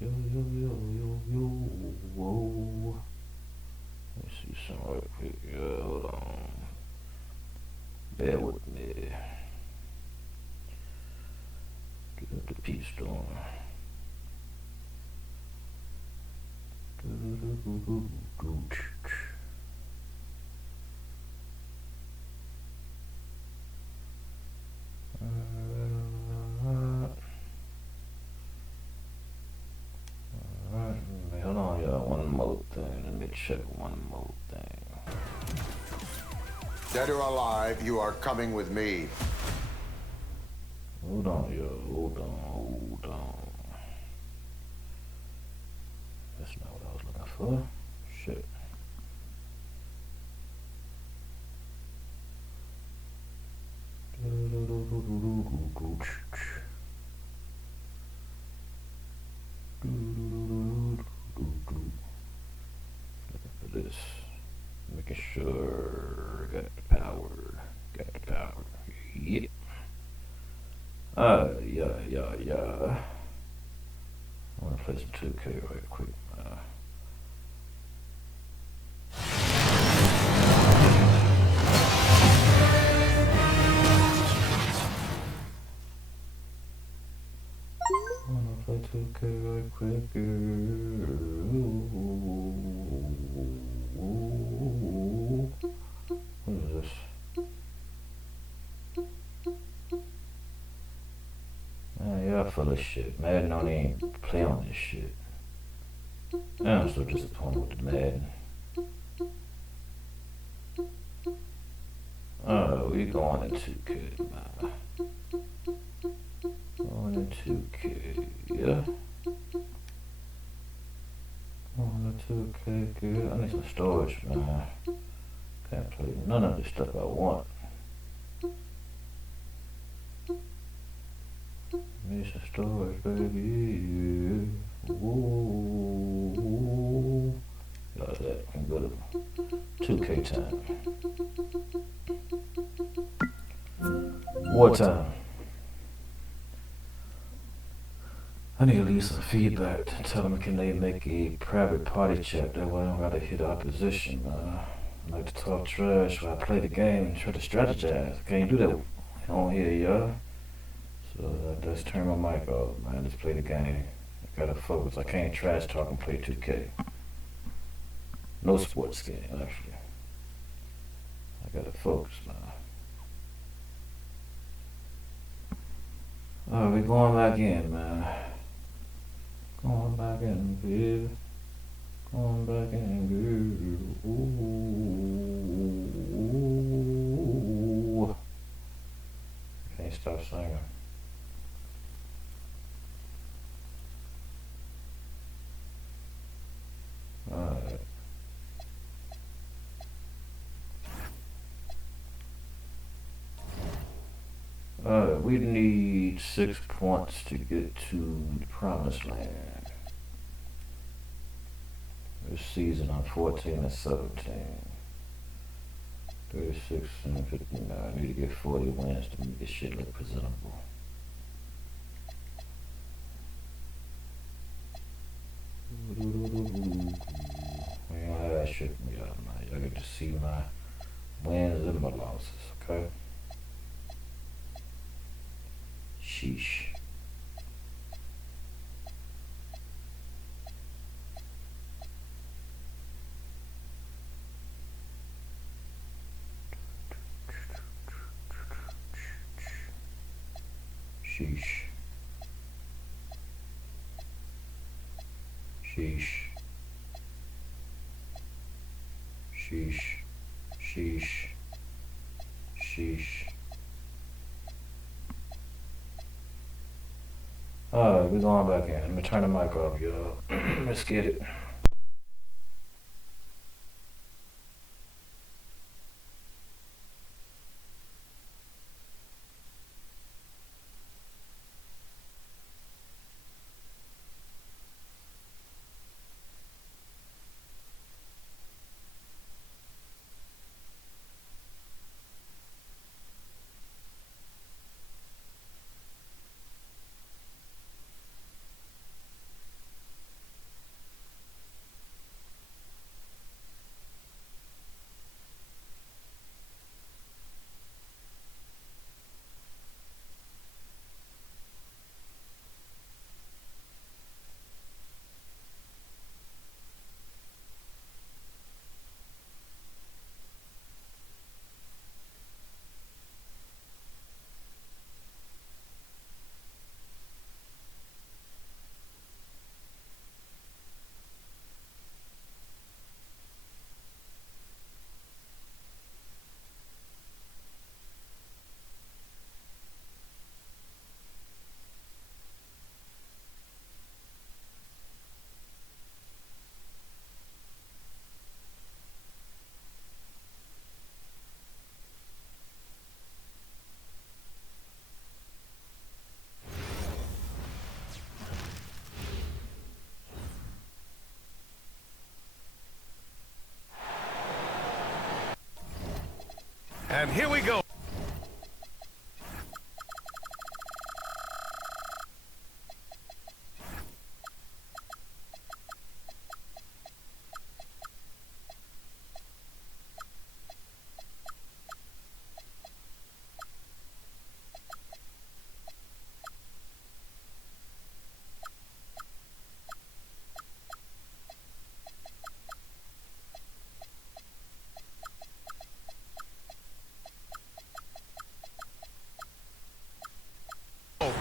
Yo, yo, yo, yo, yo, whoa. Let me see some right quick. Yeah, hold on. Bear with me. Get up the peace storm. Hold on, y'all. One more thing. Let me check one more thing. Dead or alive, you are coming with me. Hold on, yo. Hold on. That's not what I was looking for. Shit. For this. Making sure got the power. Got the power. Yep. Yeah. I wanna play some 2K right quick. I wanna play 2K right quick. What is this? Man, y'all full of shit. Madden don't even play on this shit. I'm so disappointed with the Madden. We going into 2K, man. Going into 2K, yeah. Going into 2K, good. I need some storage, man. Can't play none of this stuff I want. Need some storage, baby. Whoa. Y'all that. I'm good at 2K time. Wartime. I need to leave some feedback to tell them can they make a private party chat. That way I don't gotta hit opposition. I like to talk trash while I play the game and try to strategize. I can't do that on here, y'all. So I just turn my mic off, man. Just play the game. I gotta focus. I can't trash talk and play 2K. No sports game, actually. I gotta focus, man. Alright, we going back in, man. Going back in, baby. Going back in, girl. Ooh. Can't stop singing. Alright. We need 6 points to get to the promised land. This season I'm 14 and 17. 36 and 59. I need to get 40 wins to make this shit look presentable. We don't have that shit from y'all, man. Y'all get to see my wins and my losses, okay? Sheesh. Sheesh. Sheesh. Sheesh. Sheesh. Sheesh. Alright, we're going back in. Let me turn the mic off, y'all. Let's get it. And here we go.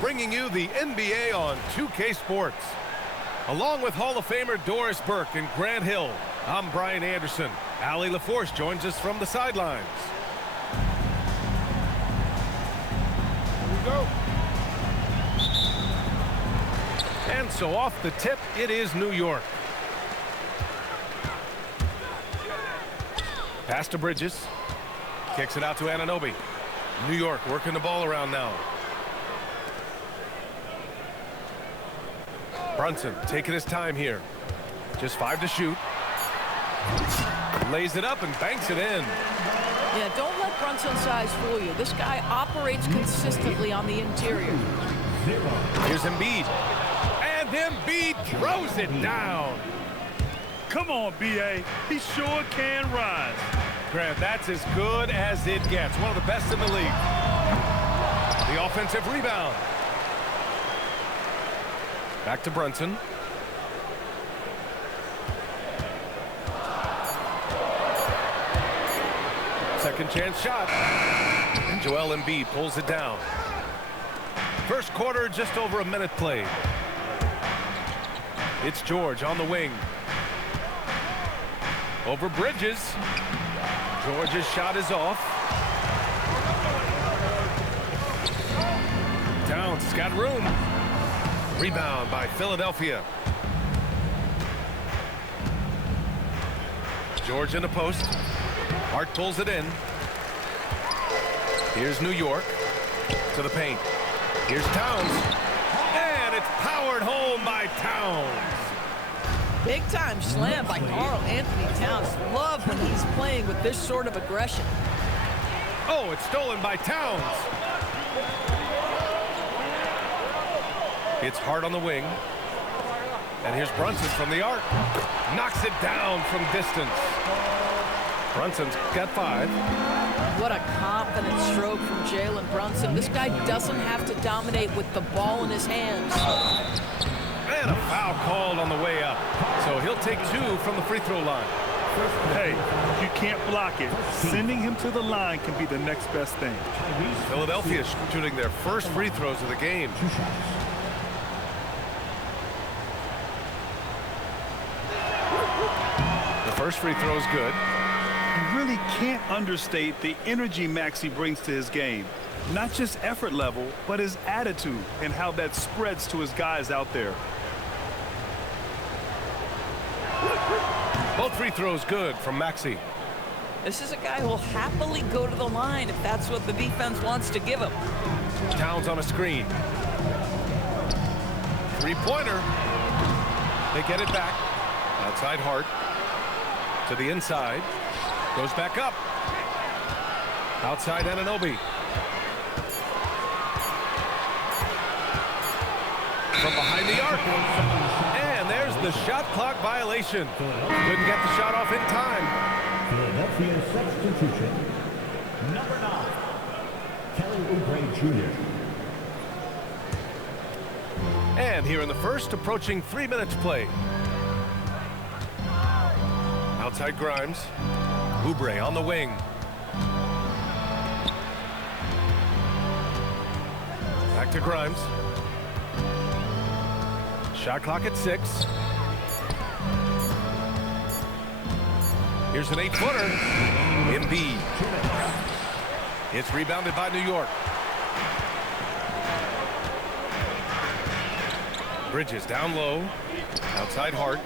Bringing you the NBA on 2K Sports. Along with Hall of Famer Doris Burke and Grant Hill, I'm Brian Anderson. Allie LaForce joins us from the sidelines. Here we go. And so off the tip, it is New York. Pass to Bridges. Kicks it out to Anunoby. New York working the ball around now. Brunson taking his time here. Just 5 to shoot. Lays it up and banks it in. Yeah, don't let Brunson's size fool you. This guy operates consistently on the interior. Here's Embiid. And Embiid throws it down. Come on, B.A. He sure can rise. Grant, that's as good as it gets. One of the best in the league. The offensive rebound. Back to Brunson. Second chance shot. And Joel Embiid pulls it down. First quarter, just over a minute played. It's George on the wing. Over Bridges. George's shot is off. Towns has got room. Rebound by Philadelphia. George in the post. Hart pulls it in. Here's New York to the paint. Here's Towns. And it's powered home by Towns. Big time slam by Karl Anthony Towns. Love when he's playing with this sort of aggression. Oh, it's stolen by Towns. It's Hart on the wing. And here's Brunson from the arc. Knocks it down from distance. Brunson's got 5. What a confident stroke from Jalen Brunson. This guy doesn't have to dominate with the ball in his hands. And a foul called on the way up. So he'll take 2 from the free throw line. Hey, you can't block it. Sending him to the line can be the next best thing. Philadelphia shooting their first free throws of the game. The first free throw is good. You really can't understate the energy Maxey brings to his game. Not just effort level, but his attitude and how that spreads to his guys out there. Both free throws good from Maxey. This is a guy who will happily go to the line if that's what the defense wants to give him. Towns on a screen. Three-pointer. They get it back. Outside Hart. To the inside. Goes back up. Outside Anunoby. From behind the arc. And there's the shot clock violation. Couldn't get the shot off in time. Philadelphia substitution. Number 9, Kelly Oubre Jr. And here in the first, approaching 3 minutes play. Outside Grimes. Oubre on the wing. Back to Grimes. Shot clock at 6. Here's an 8-footer. Embiid. It's rebounded by New York. Bridges down low. Outside Hart.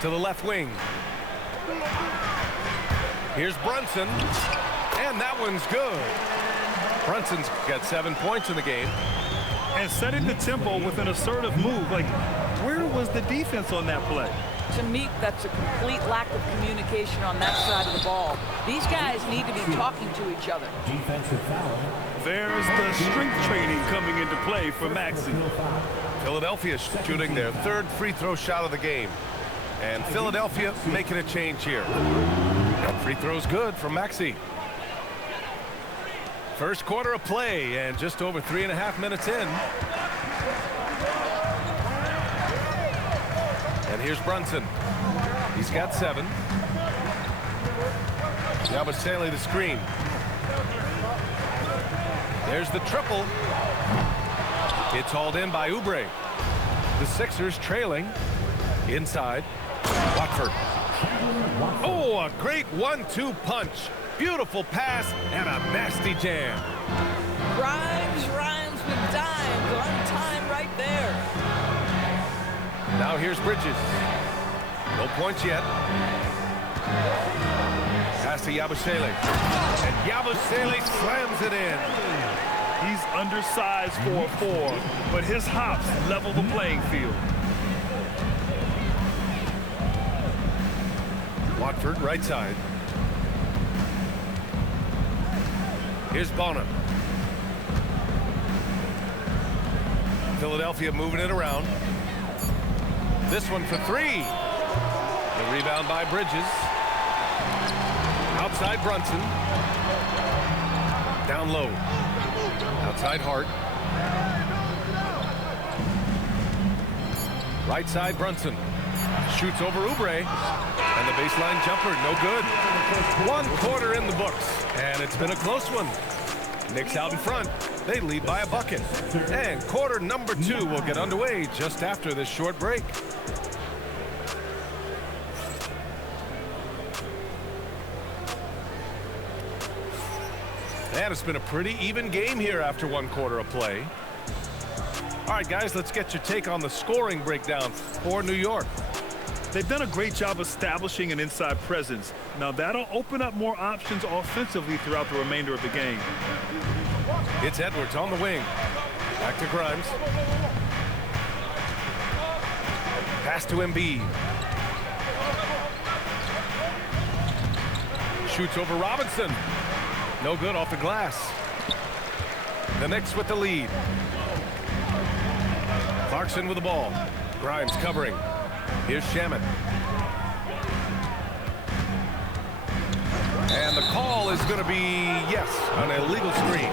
To the left wing. Here's Brunson. And that one's good. Brunson's got 7 points in the game. And setting the tempo with an assertive move. Like, where was the defense on that play? To me, that's a complete lack of communication on that side of the ball. These guys need to be talking to each other. Defensive foul. There's the strength training coming into play for Maxey. Philadelphia shooting their third free throw shot of the game. And Philadelphia making a change here. Free throw's good from Maxey. First quarter of play and just over 3.5 minutes in. And here's Brunson. He's got 7. Yabusele the screen. There's the triple. It's hauled in by Oubre. The Sixers trailing. Inside. Watford. Oh, a great 1-2 punch. Beautiful pass and a nasty jam. Grimes rhymes with dimes on time right there. Now here's Bridges. No points yet. Pass to Yabusele. And Yabusele slams it in. He's undersized for a 4, but his hops level the playing field. Watford, right side. Here's Bonham. Philadelphia moving it around. This one for 3. The rebound by Bridges. Outside Brunson. Down low. Outside Hart. Right side Brunson. Shoots over Oubre. And the baseline jumper, no good. 1 quarter in the books. And it's been a close one. Knicks out in front. They lead by a bucket. And quarter number 2 will get underway just after this short break. And it's been a pretty even game here after 1 quarter of play. All right, guys, let's get your take on the scoring breakdown for New York. They've done a great job establishing an inside presence. Now that'll open up more options offensively throughout the remainder of the game. It's Edwards on the wing. Back to Grimes. Pass to Embiid. Shoots over Robinson. No good off the glass. The Knicks with the lead. Clarkson with the ball. Grimes covering. Here's Shaman. And the call is going to be, yes, an illegal screen.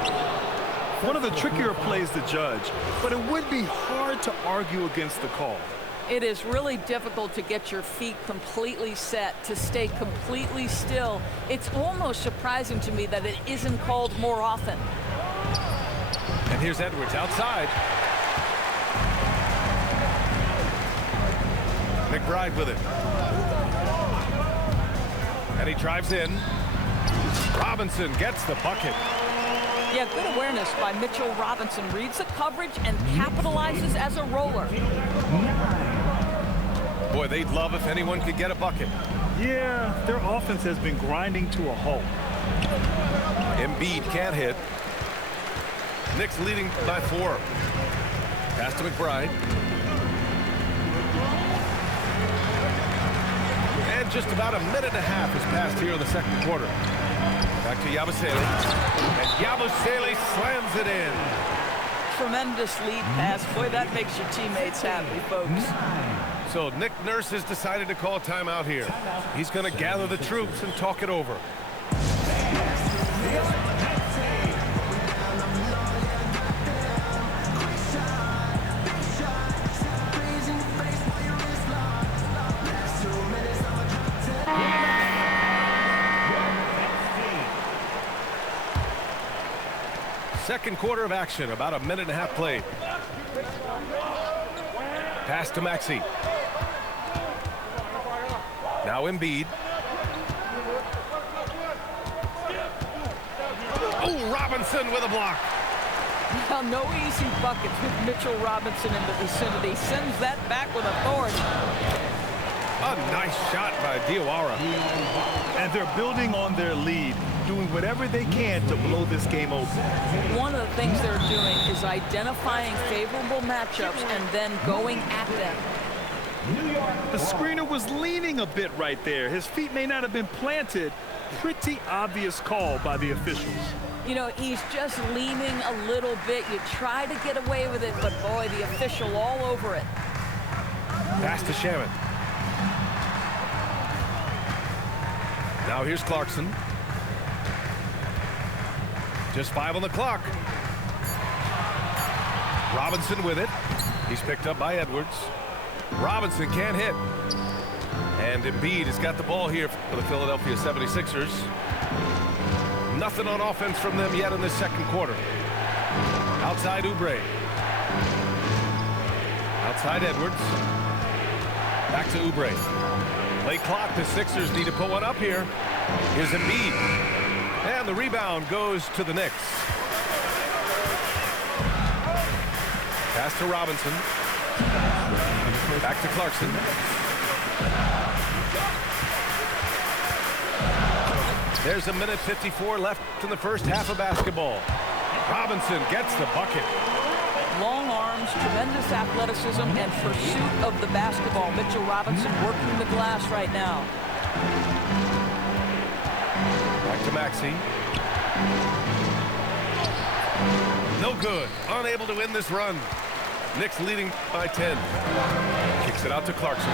One of the trickier plays to judge, but it would be hard to argue against the call. It is really difficult to get your feet completely set, to stay completely still. It's almost surprising to me that it isn't called more often. And here's Edwards outside. McBride with it. And he drives in. Robinson gets the bucket. Yeah, good awareness by Mitchell Robinson. Reads the coverage and capitalizes as a roller. Boy, they'd love if anyone could get a bucket. Yeah, their offense has been grinding to a halt. Embiid can't hit. Knicks leading by 4. Pass to McBride. And just about a minute and a half has passed here in the second quarter. Back to Yabusele. And Yabusele slams it in. Tremendous lead pass. Boy, that makes your teammates happy, folks. So Nick Nurse has decided to call timeout here. He's going to gather the troops and talk it over. Second quarter of action, about a minute and a half played. Pass to Maxey. Now Embiid. Oh, Robinson with a block. Now, no easy buckets with Mitchell Robinson in the vicinity. Sends that back with authority. A nice shot by Diawara. And they're building on their lead, doing whatever they can to blow this game open. One of the things they're doing is identifying favorable matchups and then going at them. New York. The screener was leaning a bit right there. His feet may not have been planted. Pretty obvious call by the officials. You know, he's just leaning a little bit. You try to get away with it, but boy, the official all over it. Pass to Shaman. Now here's Clarkson. Just 5 on the clock. Robinson with it. He's picked up by Edwards. Robinson can't hit. And Embiid has got the ball here for the Philadelphia 76ers. Nothing on offense from them yet in this second quarter. Outside Oubre. Outside Edwards. Back to Oubre. Late clock. The Sixers need to put one up here. Here's Embiid. And the rebound goes to the Knicks. Pass to Robinson. Back to Clarkson. There's 1:54 left in the first half of basketball. Robinson gets the bucket. Long arms, tremendous athleticism, and pursuit of the basketball. Mitchell Robinson working the glass right now. Back to Maxey. No good. Unable to win this run. Knicks leading by 10. Kicks it out to Clarkson.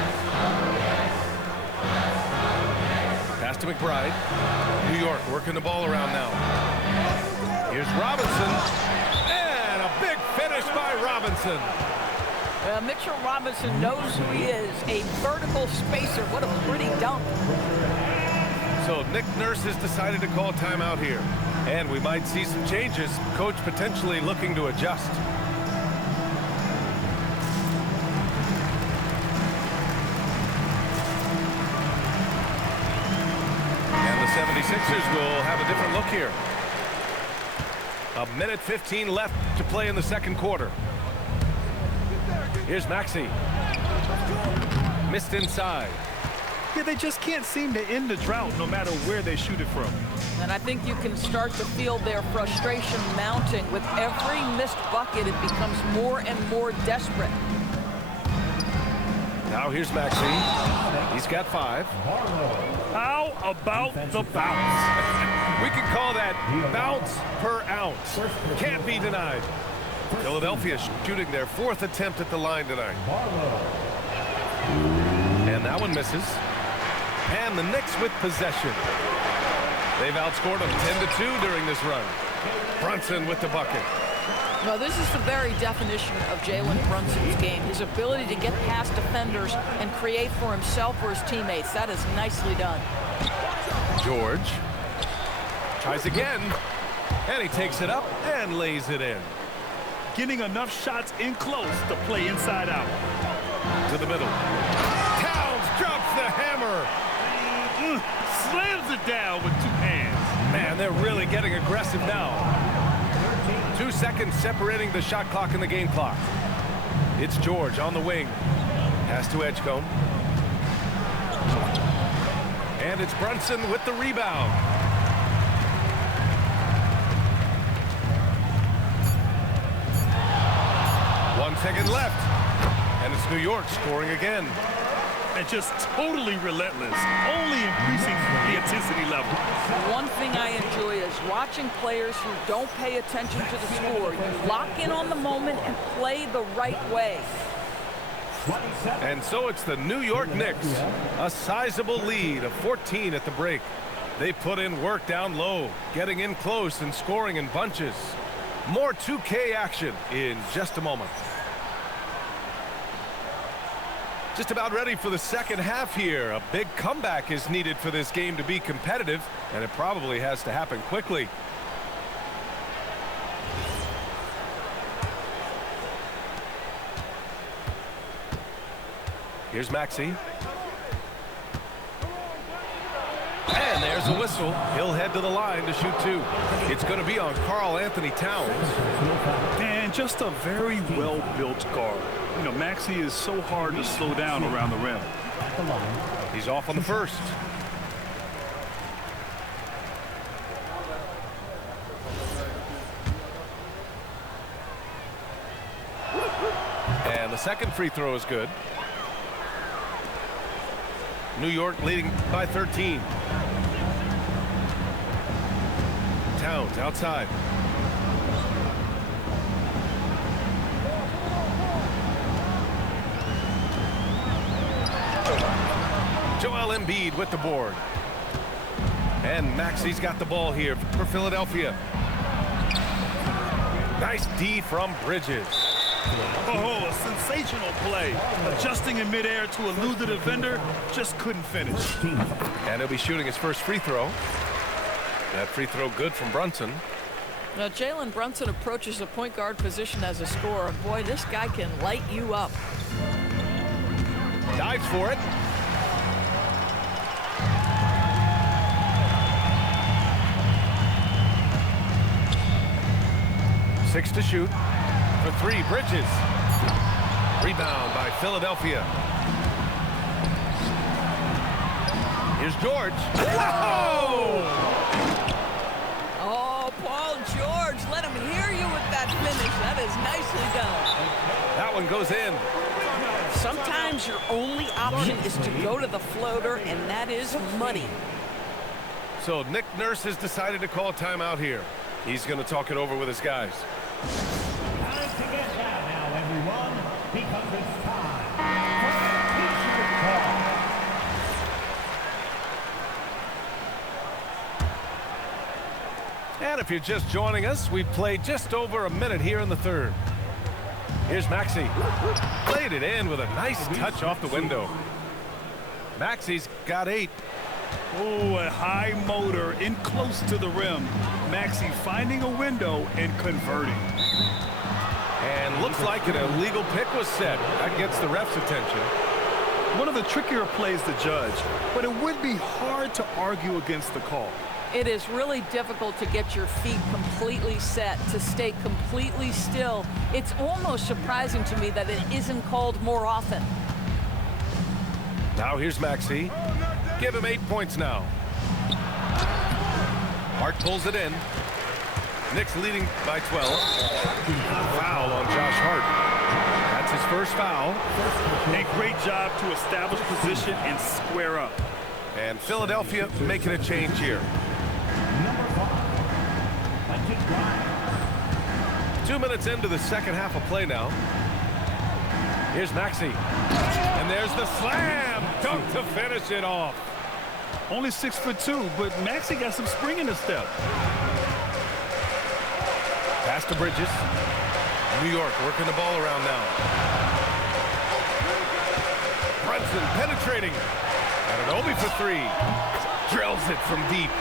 Pass to McBride. New York working the ball around now. Here's Robinson. And a big finish by Robinson. Mitchell Robinson knows who he is. A vertical spacer. What a pretty dunk. So Nick Nurse has decided to call timeout here. And we might see some changes. Coach potentially looking to adjust. And the 76ers will have a different look here. 1:15 left to play in the second quarter. Here's Maxey. Missed inside. Yeah, they just can't seem to end the drought no matter where they shoot it from. And I think you can start to feel their frustration mounting. With every missed bucket, it becomes more and more desperate. Now here's Maxey. He's got 5. How about the bounce? We can call that bounce per ounce. Can't be denied. Philadelphia shooting their 4th attempt at the line tonight. And that one misses. And the Knicks with possession. They've outscored them 10-2 during this run. Brunson with the bucket. Well, this is the very definition of Jalen Brunson's game. His ability to get past defenders and create for himself or his teammates. That is nicely done. George tries again. And he takes it up and lays it in. Getting enough shots in close to play inside out. To the middle. Towns drops the hammer. Slams it down with 2 hands. Man, they're really getting aggressive now. 2 seconds separating the shot clock and the game clock. It's George on the wing. Pass to Edgecombe. And it's Brunson with the rebound. One second left. And it's New York scoring again. And just totally relentless, only increasing the intensity level. One thing I enjoy is watching players who don't pay attention to the score. You lock in on the moment and play the right way. And so it's the New York Knicks, a sizable lead of 14 at the break. They put in work down low, getting in close and scoring in bunches. More 2K action in just a moment. Just about ready for the second half here. A big comeback is needed for this game to be competitive, and it probably has to happen quickly. Here's Maxey. And there's a whistle. He'll head to the line to shoot 2. It's going to be on Karl Anthony Towns. And just a very well-built guard. You know, Maxey is so hard to slow down around the rim. He's off on the first. And the second free throw is good. New York leading by 13. Towns outside. Joel Embiid with the board. And Maxi's got the ball here for Philadelphia. Nice D from Bridges. Oh, a sensational play. Adjusting in midair to elude the defender, just couldn't finish. And he'll be shooting his first free throw. That free throw good from Brunson. Now, Jalen Brunson approaches the point guard position as a scorer. Boy, this guy can light you up. Dives for it. Six to shoot. For three, Bridges. Rebound by Philadelphia. Here's George. Whoa! Oh, Paul George, let him hear you with that finish. That is nicely done. That one goes in. Sometimes your only option is to go to the floater, and that is money. So Nick Nurse has decided to call timeout here. He's going to talk it over with his guys. Time to get down now, everyone, because it's time for the T-shirt call. And if you're just joining us, we've played just over a minute here in the third. Here's Maxi. Played it in with a nice touch off the window. Maxi's got 8. Oh, a high motor in close to the rim. Maxi finding a window and converting. And looks like an illegal pick was set. That gets the ref's attention. One of the trickier plays to judge, but it would be hard to argue against the call. It is really difficult to get your feet completely set, to stay completely still. It's almost surprising to me that it isn't called more often. Now here's Maxi. Give him 8 points now. Hart pulls it in. Knicks leading by 12. Foul on Josh Hart. That's his first foul. A great job to establish position and square up. And Philadelphia making a change here. Number 5, Quentin Grimes. 2 minutes into the second half of play now. Here's Maxi. And there's the slam dunk to finish it off. Only 6'2", but Maxi got some spring in his step. Pass to Bridges. New York working the ball around now. Brunson penetrating. Anunoby for 3. Drills it from deep.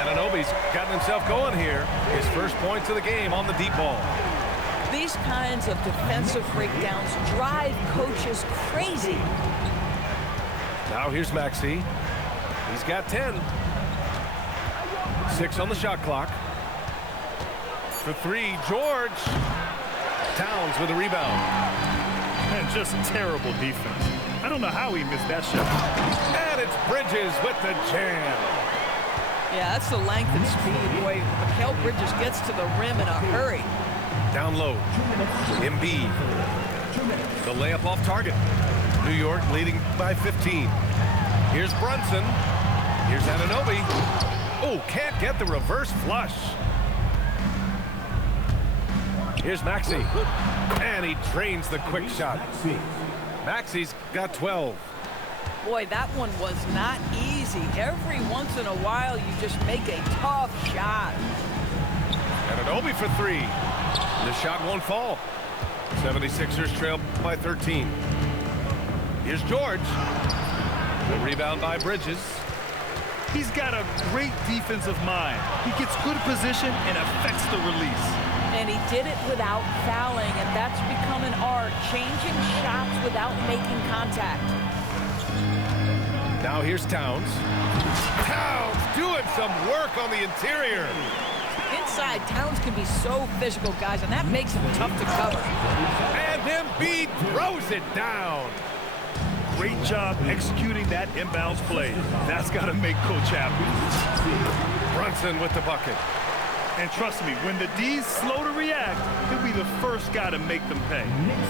Anunoby's gotten himself going here. His first points of the game on the deep ball. These kinds of defensive breakdowns drive coaches crazy. Now here's Maxi. He's got 10. 6 on the shot clock. For 3, George. Towns with a rebound. And just terrible defense. I don't know how he missed that shot. And it's Bridges with the jam. Yeah, that's the length and speed. Boy, Mikal Bridges gets to the rim in a hurry. Down low. Embiid. The layup off target. New York leading by 15. Here's Brunson. Here's Anunoby. Oh, can't get the reverse flush. Here's Maxi. And he drains the quick shot. Maxi's got 12. Boy, that one was not easy. Every once in a while, you just make a tough shot. Anunoby for 3. The shot won't fall. 76ers trail by 13. Here's George. The rebound by Bridges. He's got a great defensive mind. He gets good position and affects the release. And he did it without fouling, and that's become an art, changing shots without making contact. Now here's Towns. Towns doing some work on the interior. Inside, Towns can be so physical, guys, and that makes him tough to cover. And Embiid throws it down. Great job executing that inbounds play. That's got to make Coach happy. Brunson with the bucket. And trust me, when the D's slow to react, he'll be the first guy to make them pay.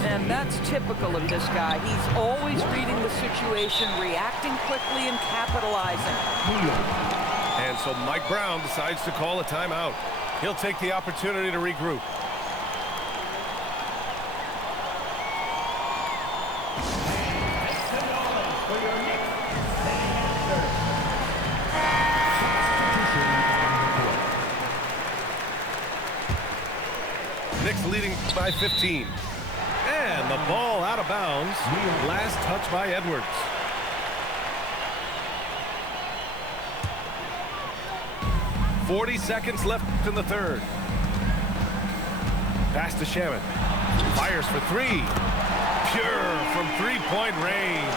And that's typical of this guy. He's always reading the situation, reacting quickly, and capitalizing. And so Mike Brown decides to call a timeout. He'll take the opportunity to regroup. Knicks leading by 15. And the ball out of bounds. Last touch by Edwards. .40 left in the third. Pass to Shaman. Fires for three. Pure from three-point range.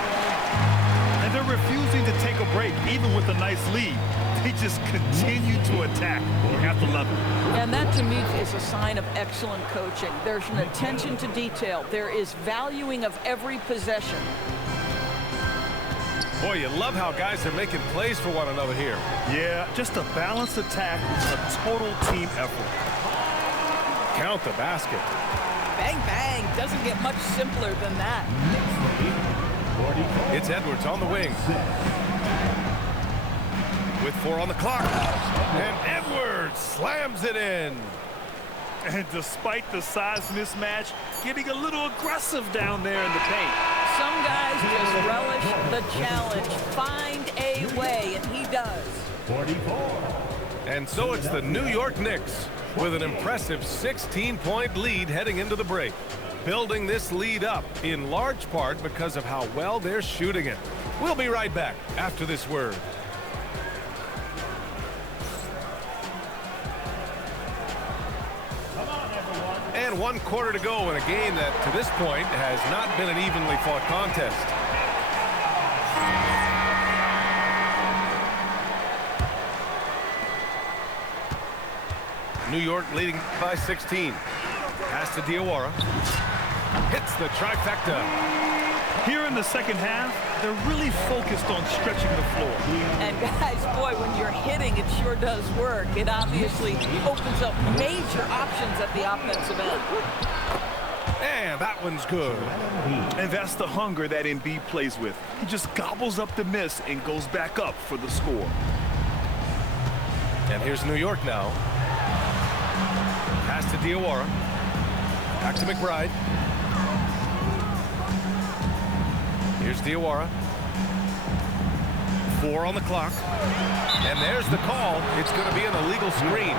And they're refusing to take a break, even with a nice lead. They just continue to attack. You have to love it. And that, to me, is a sign of excellent coaching. There's an attention to detail. There is valuing of every possession. Boy, you love how guys are making plays for one another here. Yeah, just a balanced attack, a total team effort. Count the basket. Bang, bang. Doesn't get much simpler than that. It's Edwards on the wing. With 4 on the clock. And Edwards slams it in. And despite the size mismatch, getting a little aggressive down there in the paint. Some guys just relish the challenge. Find a way, and he does. 44. And so it's the New York Knicks with an impressive 16-point lead heading into the break. Building this lead up in large part because of how well they're shooting it. We'll be right back after this word. And 1 quarter to go in a game that, to this point, has not been an evenly fought contest. New York leading by 16. Pass to Diawara. Hits the trifecta. Here in the second half, they're really focused on stretching the floor. And guys, boy, when you're hitting, it sure does work. It obviously opens up major options at the offensive end. And that one's good. And that's the hunger that Embiid plays with. He just gobbles up the miss and goes back up for the score. And here's New York now. Pass to Diawara. Back to McBride. Here's Diawara. 4 on the clock. And there's the call. It's going to be an illegal screen.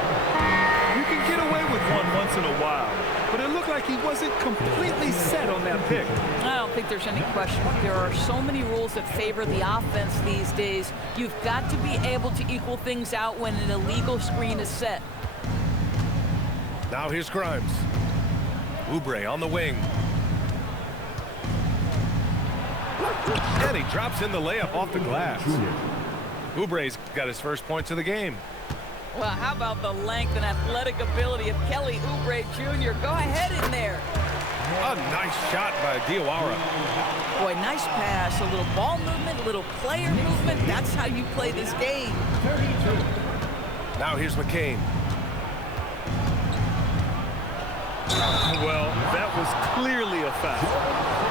You can get away with one once in a while, but it looked like he wasn't completely set on that pick. I don't think there's any question. There are so many rules that favor the offense these days. You've got to be able to equal things out when an illegal screen is set. Now here's Grimes. Oubre on the wing. And he drops in the layup off the glass. Oubre's got his first points of the game. Well, how about the length and athletic ability of Kelly Oubre Jr.? Go ahead in there. A nice shot by Diawara. Boy, nice pass. A little ball movement, a little player movement. That's how you play this game. 32. Now here's McCain. Well, that was clearly a foul.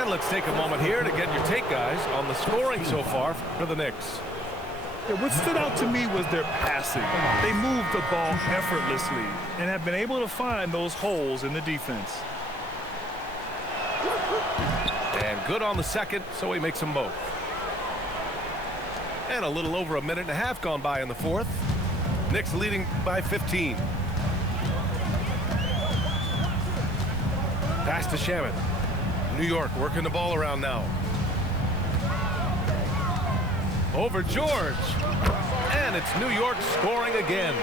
And let's take a moment here to get your take, guys, on the scoring so far for the Knicks. Yeah, what stood out to me was their passing. They moved the ball effortlessly and have been able to find those holes in the defense. And good on the second, so he makes them both. And a little over a minute and a half gone by in the fourth. Knicks leading by 15. Pass to Shaman. New York working the ball around now. Over George. And it's New York scoring again.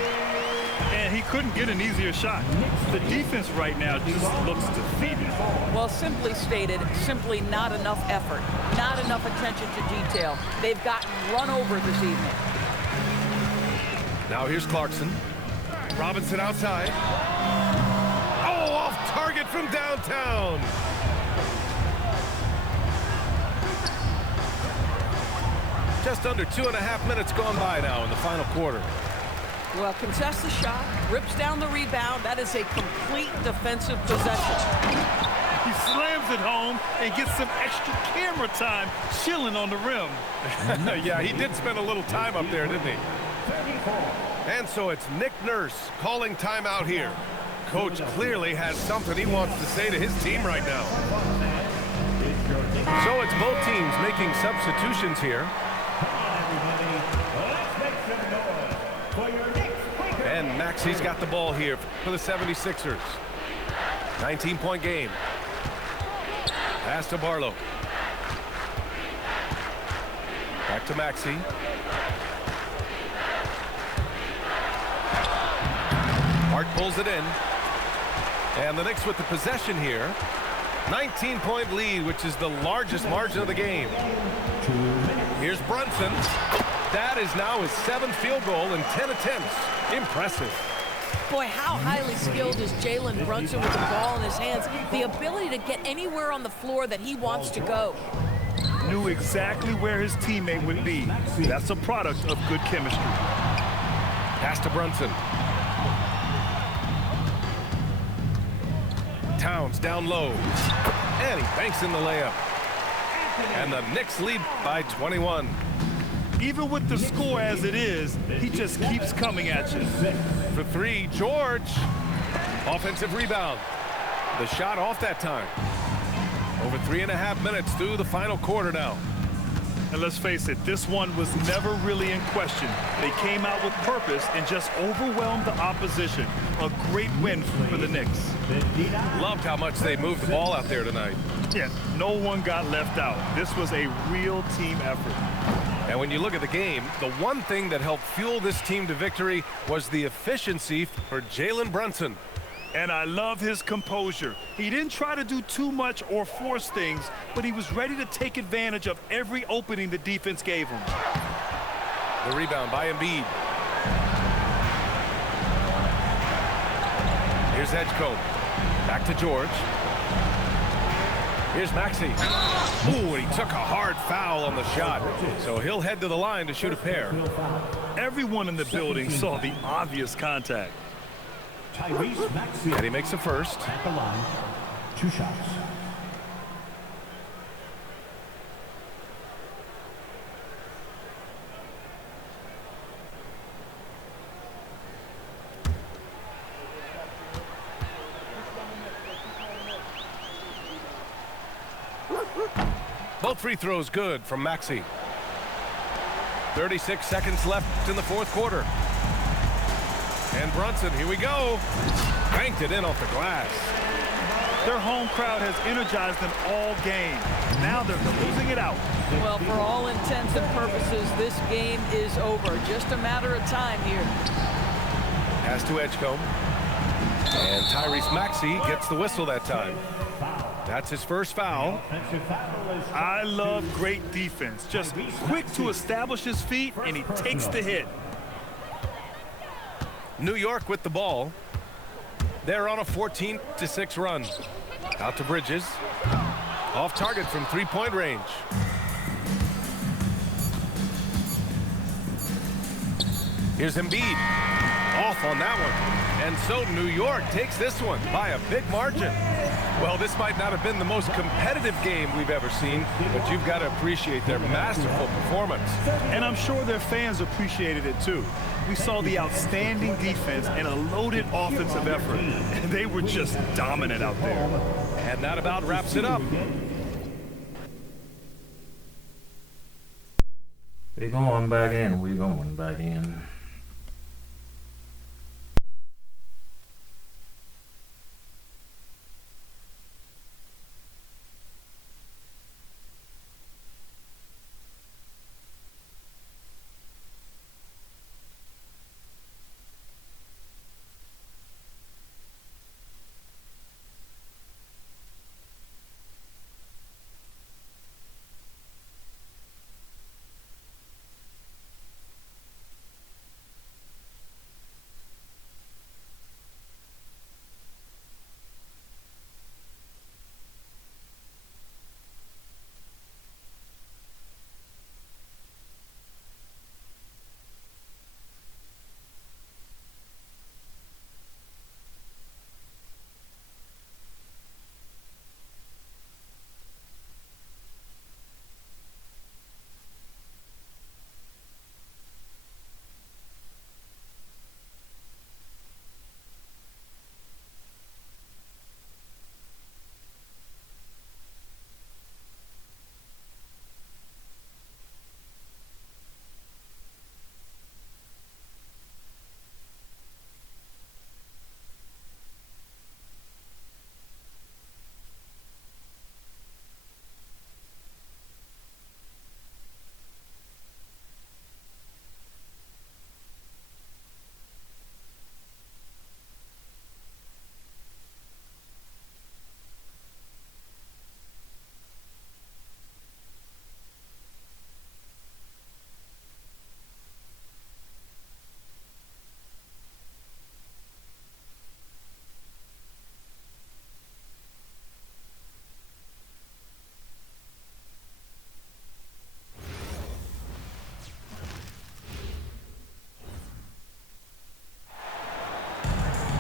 And he couldn't get an easier shot. The defense right now just looks defeated. Well, simply stated, simply not enough effort, not enough attention to detail. They've gotten run over this evening. Now here's Clarkson. Robinson outside. Oh, off target from downtown. Just under 2.5 minutes gone by now in the final quarter. Well, contests the shot, rips down the rebound. That is a complete defensive possession. He slams it home and gets some extra camera time chilling on the rim. Yeah, he did spend a little time up there, didn't he? 34. And so it's Nick Nurse calling timeout here. Coach clearly has something he wants to say to his team right now. So it's both teams making substitutions here. Come on, everybody. Let's make some noise for your next quick. And Maxi's got the ball here for the 76ers. 19-point game. Pass to Barlow. Back to Maxi. Hart pulls it in. And the Knicks with the possession here. 19-point lead, which is the largest margin of the game. Here's Brunson. That is now his 7th field goal in 10 attempts. Impressive. Boy, how highly skilled is Jalen Brunson with the ball in his hands? The ability to get anywhere on the floor that he wants to go. Knew exactly where his teammate would be. That's a product of good chemistry. Pass to Brunson. Towns down low. And he banks in the layup. And the Knicks lead by 21. Even with the score as it is, he just keeps coming at you. For three, George. Offensive rebound. The shot off that time. Over 3.5 minutes through the final quarter now. And let's face it, this one was never really in question. They came out with purpose and just overwhelmed the opposition. A great win for the Knicks. Loved how much they moved the ball out there tonight. Yeah, no one got left out. This was a real team effort. And when you look at the game, the one thing that helped fuel this team to victory was the efficiency for Jalen Brunson. And I love his composure. He didn't try to do too much or force things, but he was ready to take advantage of every opening the defense gave him. The rebound by Embiid. Here's Edgecombe. Back to George. Here's Maxi. Ooh, and he took a hard foul on the shot. So he'll head to the line to shoot a pair. Everyone in the building saw the obvious contact. And he makes the first. At the line, 2 shots. Both free throws good from Maxi. 36 seconds left in the fourth quarter. And Brunson, here we go. Banked it in off the glass. Their home crowd has energized them all game. Now they're closing it out. Well, for all intents and purposes, this game is over. Just a matter of time here. Pass to Edgecombe. And Tyrese Maxey gets the whistle that time. That's his first foul. I love great defense. Just quick to establish his feet, and he takes the hit. New York with the ball. They're on a 14-6 run. Out to Bridges. Off target from three-point range. Here's Embiid. Off on that one. And so New York takes this one by a big margin. Well, this might not have been the most competitive game we've ever seen, but you've got to appreciate their masterful performance. And I'm sure their fans appreciated it too. We saw the outstanding defense and a loaded offensive effort. And they were just dominant out there. And that about wraps it up. We're going back in. We're going back in.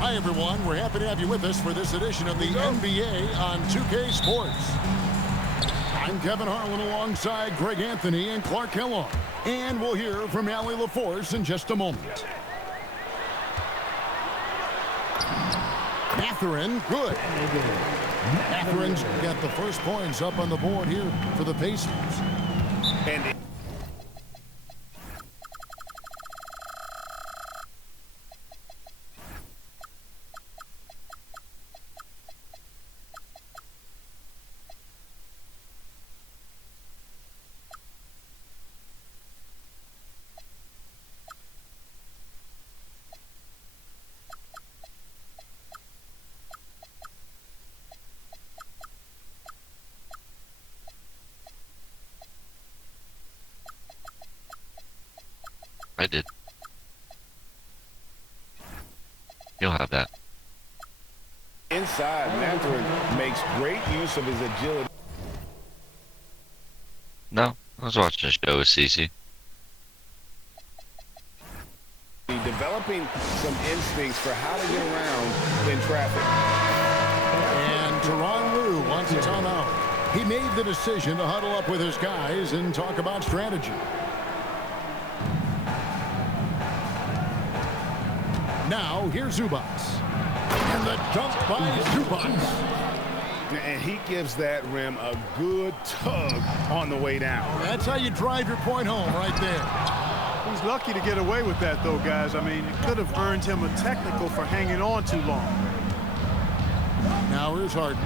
Hi, everyone. We're happy to have you with us for this edition of the NBA on 2K Sports. I'm Kevin Harlan alongside Greg Anthony and Clark Kellogg. And we'll hear from Allie LaForce in just a moment. Mathurin, good. Mathurin's got the first points up on the board here for the Pacers. And I did. You'll have that. Inside, Mathurin makes great use of his agility. No, I was watching a show with Cece. Developing some instincts for how to get around in traffic. And Teron Lue wants a timeout. He made the decision to huddle up with his guys and talk about strategy. Now, here's Zubats. And the dunk by Zubats. And he gives that rim a good tug on the way down. That's how you drive your point home right there. He's lucky to get away with that, though, guys. I mean, it could have earned him a technical for hanging on too long. Now here's Harden.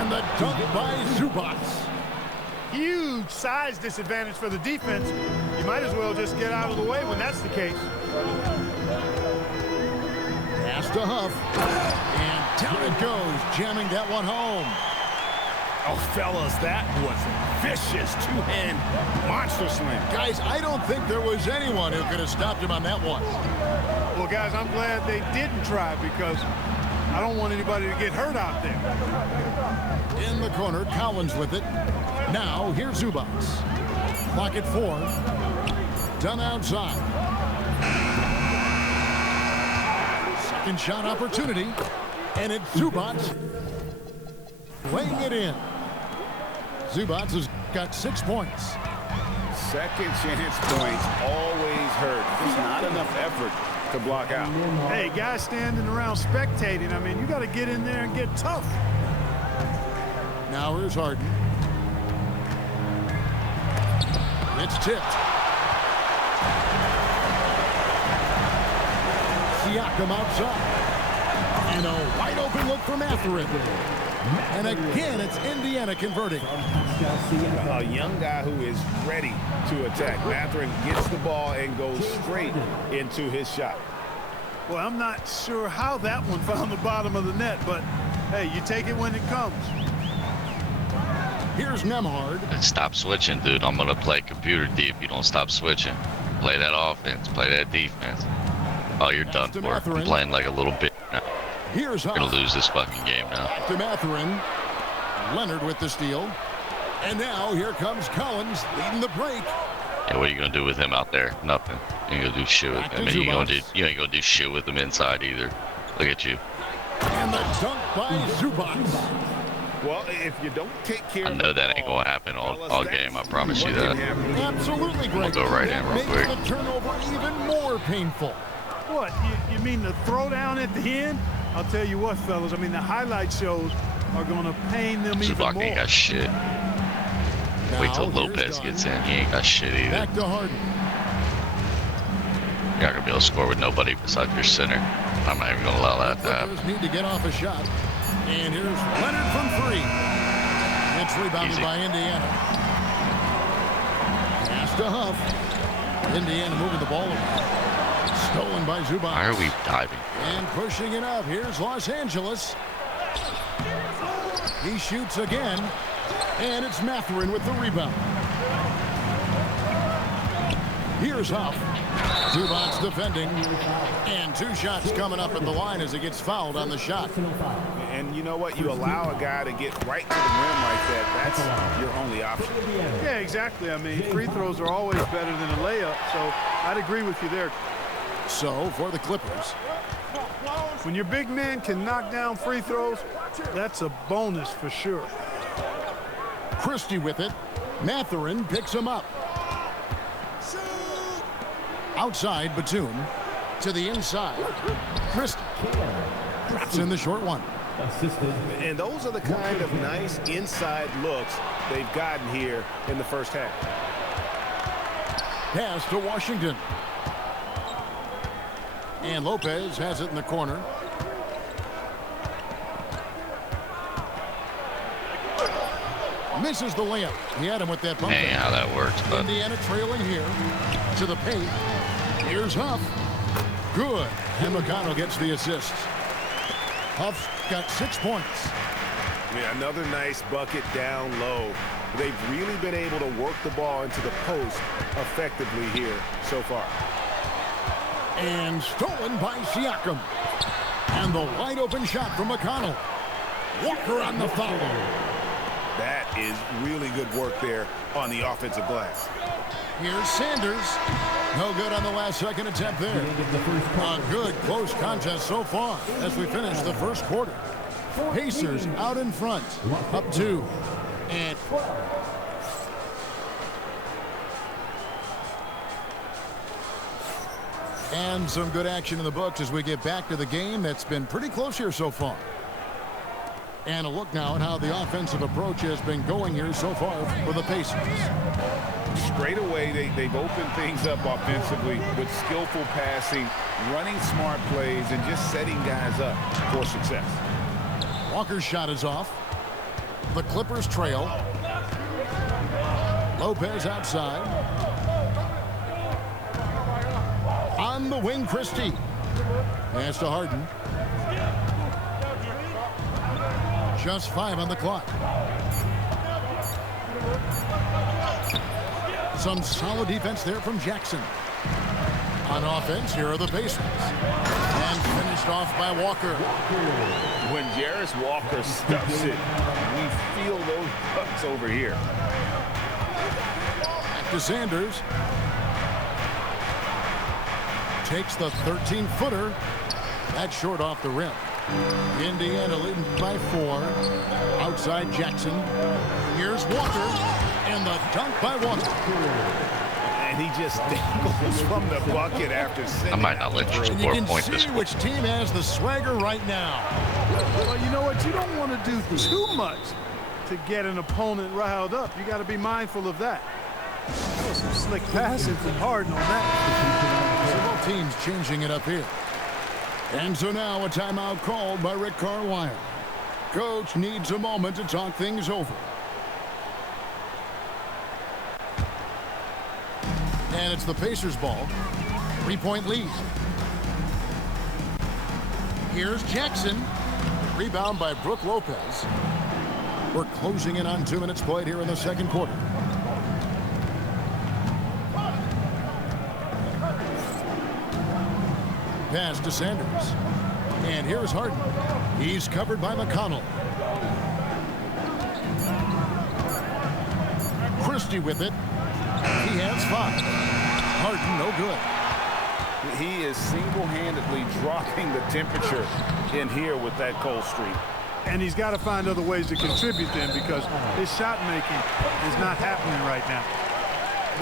And the dunk by Zubats. Huge size disadvantage for the defense. You might as well just get out of the way when that's the case. Pass to Huff. And down it goes, jamming that one home. Oh, fellas, that was a vicious two-hand monster slam. Guys, I don't think there was anyone who could have stopped him on that one. Well, guys, I'm glad they didn't try because I don't want anybody to get hurt out there. In the corner, Collins with it. Now, here's Zubats. Clock at 4. Done outside. Second shot opportunity. And it's Zubats laying it in. Zubats has got 6 points. Second chance points always hurt. Just not enough effort to block out. Hey, guys standing around spectating, I mean, you got to get in there and get tough. Now here's Harden. It's tipped. Siakam outside. And a wide open look for Mathurin. And again, it's Indiana converting. A young guy who is ready to attack. Mathurin gets the ball and goes straight into his shot. Well, I'm not sure how that one found the bottom of the net, but hey, you take it when it comes. Here's Nemhard. Stop switching, dude. I'm gonna play computer D if you don't stop switching. Play that offense. Play that defense. Oh, you're done for. I'm playing like a little bit now. Here's We're gonna lose this fucking game now. Back to Mathurin. Leonard with the steal. And now here comes Collins leading the break. Yeah, what are you gonna do with him out there? Nothing. You ain't gonna do shit with him. I mean, you ain't gonna do shit with him inside either. Look at you. And the dunk by Zubats. Well, if you don't take care I know that ain't gonna happen all game. I promise you that. Absolutely great. We'll go right in real quick. Makes the turnover even more painful. What, you mean the throwdown at the end? I'll tell you what, fellas, I mean, the highlight shows are going to pain them even Zubac more. ain't got shit. Wait till Lopez gets in. He ain't got shit either. Back to Harden. You're not going to be able to score with nobody besides your center. I'm not even going to allow that to happen. Need to get off a shot. And here's Leonard from 3. It's rebounded Easy. by Indiana. Pass to Huff. Indiana moving the ball around. Stolen by Zubats. Why are we diving? And pushing it up. Here's Los Angeles. He shoots again. And it's Mathurin with the rebound. Here's Huff. Zubats defending. And 2 shots coming up at the line as he gets fouled on the shot. And you know what? You allow a guy to get right to the rim like that. That's your only option. Yeah, exactly. I mean, free throws are always better than a layup, so I'd agree with you there. So, for the Clippers, When your big man can knock down free throws, that's a bonus for sure. Christie with it. Mathurin picks him up. Outside, Batum. To the inside. Christie. Drops in the short one. And those are the kind of nice inside looks they've gotten here in the first half. Pass to Washington. And Lopez has it in the corner. Misses the layup. He had him with that bump. Hey, how that works, but Indiana trailing here to the paint. Here's Huff. Good. And McConnell gets the assist. Huff's got 6 points. Yeah, another nice bucket down low. They've really been able to work the ball into the post effectively here so far. And stolen by Siakam. And the wide open shot from McConnell. Walker on the foul. That is really good work there on the offensive glass. Here's Sanders. No good on the last second attempt there. A good close contest so far as we finish the first quarter. Pacers out in front. Up 2. And some good action in the books as we get back to the game that's been pretty close here so far. And a look now at how the offensive approach has been going here so far for the Pacers. Straight away, they've opened things up offensively with skillful passing, running smart plays, and just setting guys up for success. Walker's shot is off. The Clippers trail. Lopez outside. On the wing, Christie. Pass to Harden. Just 5 on the clock. Some solid defense there from Jackson. On offense, here are the Pacers. And finished off by Walker. When Jarris Walker stuffs it, we feel those bucks over here. Back to Sanders. Takes the 13-footer. That's short off the rim. Indiana leading by 4. Outside Jackson. Here's Walker. And the dunk by Walker. And he just dangles from the bucket after sending. I might not let you score a point this see which team has the swagger right now. Well, you know what? You don't want to do too much to get an opponent riled up. You got to be mindful of that. Some slick passing from Harden on that. So both teams changing it up here. And so now a timeout called by Rick Carlisle. Coach needs a moment to talk things over. And it's the Pacers ball. 3-point lead. Here's Jackson. Rebound by Brook Lopez. We're closing in on 2 minutes played here in the second quarter. Pass to Sanders. And here's Harden. He's covered by McConnell. Christie with it. He has 5. Harden, no good. He is single-handedly dropping the temperature in here with that cold streak. And he's got to find other ways to contribute then, because his shot making is not happening right now.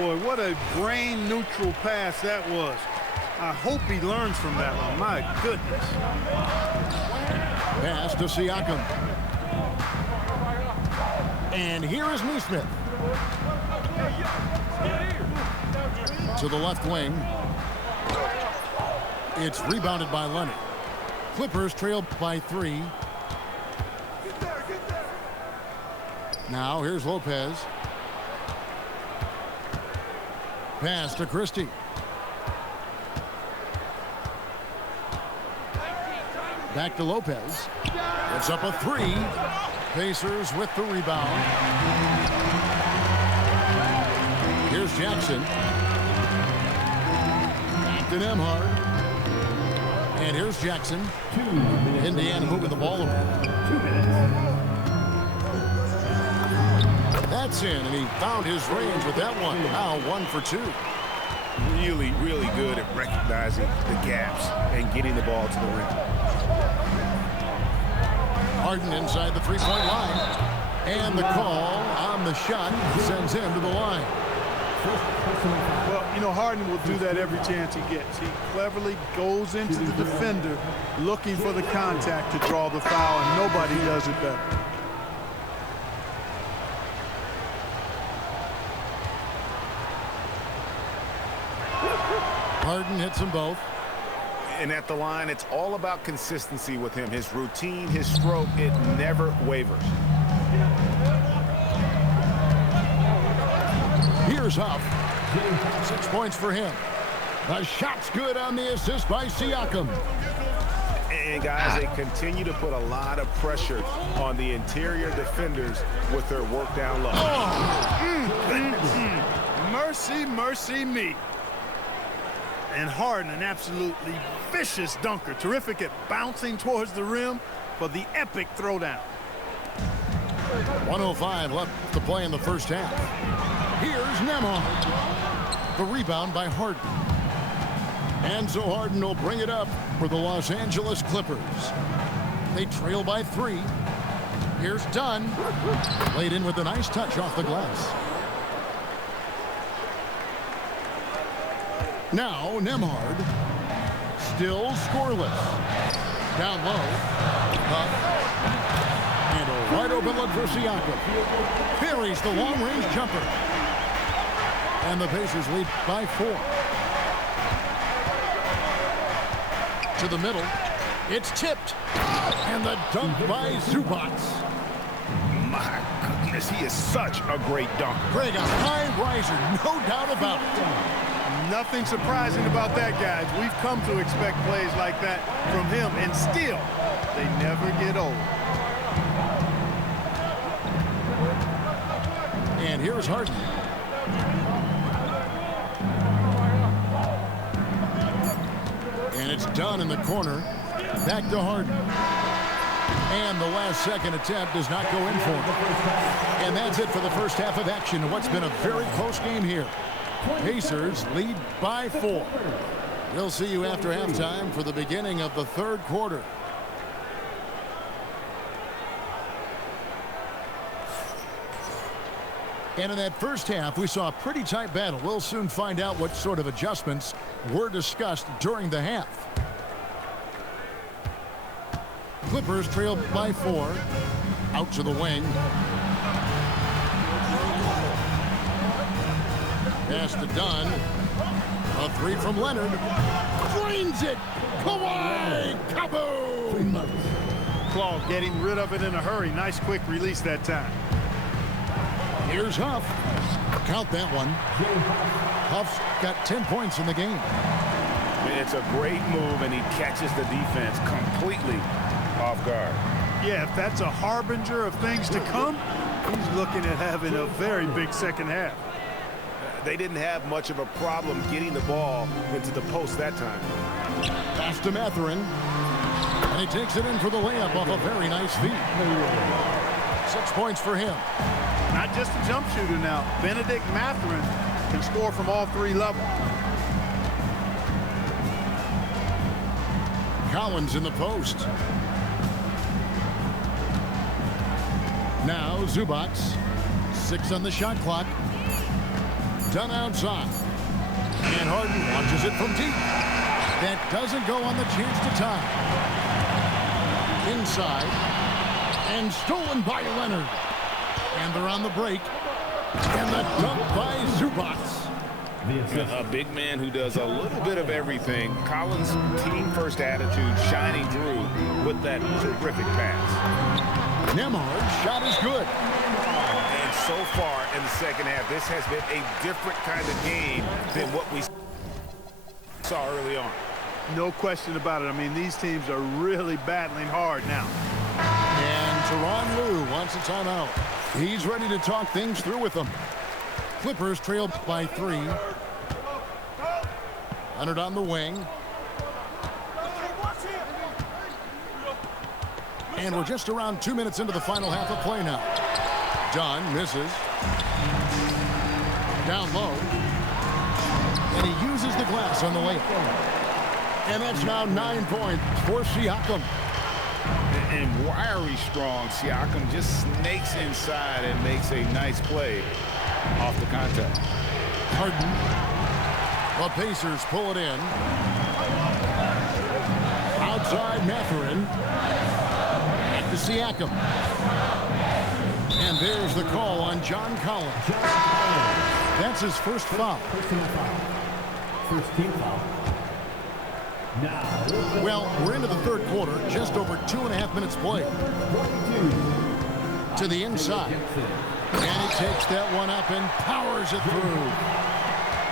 Boy, what a brain-neutral pass that was. I hope he learns from that one. My goodness. Pass to Siakam. And here is Neesmith. To the left wing. It's rebounded by Leonard. Clippers trailed by 3. Now here's Lopez. Pass to Christie. Back to Lopez. It's up a 3. Pacers with the rebound. Here's Jackson. Back to Nembhard. And here's Jackson. Indiana moving the ball over. That's in, and he found his range with that one. Now 1 for 2. Really, really good at recognizing the gaps and getting the ball to the rim. Harden inside the three-point line. And the call on the shot sends him to the line. Well, you know, Harden will do that every chance he gets. He cleverly goes into the defender looking for the contact to draw the foul, and nobody does it better. Harden hits them both. And at the line, it's all about consistency with him. His routine, his stroke, it never wavers. Here's Huff. 6 points for him. The shot's good on the assist by Siakam. And guys, they continue to put a lot of pressure on the interior defenders with their work down low. Mercy, mercy me. And Harden, an absolutely vicious dunker. Terrific at bouncing towards the rim for the epic throwdown. 1:05 left to play in the first half. Here's Nembhard. The rebound by Harden. And so Harden will bring it up for the Los Angeles Clippers. They trail by 3. Here's Dunn. Laid in with a nice touch off the glass. Now Nembhard. Still scoreless. Down low. And a wide open look for Siakam. Parries the long-range jumper. And the Pacers lead by 4. To the middle. It's tipped. And the dunk by Zubac. My goodness, he is such a great dunker. Greg, a high riser, no doubt about it. Nothing surprising about that, guys. We've come to expect plays like that from him, and still, they never get old. And here's Harden. And it's done in the corner. Back to Harden. And the last second attempt does not go in for him. And that's it for the first half of action in what's been a very close game here. Pacers lead by 4. We'll see you after halftime for the beginning of the third quarter. And in that first half, we saw a pretty tight battle. We'll soon find out what sort of adjustments were discussed during the half. Clippers trail by 4. Out to the wing. Pass to Dunn. A 3 from Leonard. Drains it. Kawhi. Kaboom. Claw getting rid of it in a hurry. Nice quick release that time. Here's Huff. Count that one. Huff's got 10 points in the game. It's a great move, and he catches the defense completely off guard. Yeah, if that's a harbinger of things to come, he's looking at having a very big second half. They didn't have much of a problem getting the ball into the post that time. Pass to Mathurin. And he takes it in for the layup off a very nice feed. 6 points for him. Not just a jump shooter now. Benedict Mathurin can score from all 3 levels. Collins in the post. Now Zubac. 6 on the shot clock. Done outside. And Harden launches it from deep. That doesn't go on the chance to tie. Inside. And stolen by Leonard. And they're on the break. And the dunk by Zubac. A big man who does a little bit of everything. Collins' team-first attitude shining through with that terrific pass. Nembhard's shot is good. And so far in the second half, this has been a different kind of game than what we saw early on. No question about it. I mean, these teams are really battling hard now. And Tyronn Lue wants a timeout. He's ready to talk things through with them. Clippers trail by 3. Leonard on the wing. And we're just around 2 minutes into the final half of play now. Dunn misses. Down low. And he uses the glass on the layup. And that's now 9 points for Siakam. And wiry strong. Siakam just snakes inside and makes a nice play off the contact. Harden. The Pacers pull it in. Outside Mathurin. Back to Siakam. And there's the call on John Collins. That's his first foul. First team foul. Now, Well, we're into the third quarter. Just over 2.5 minutes played. To the inside. And he takes that one up and powers it through.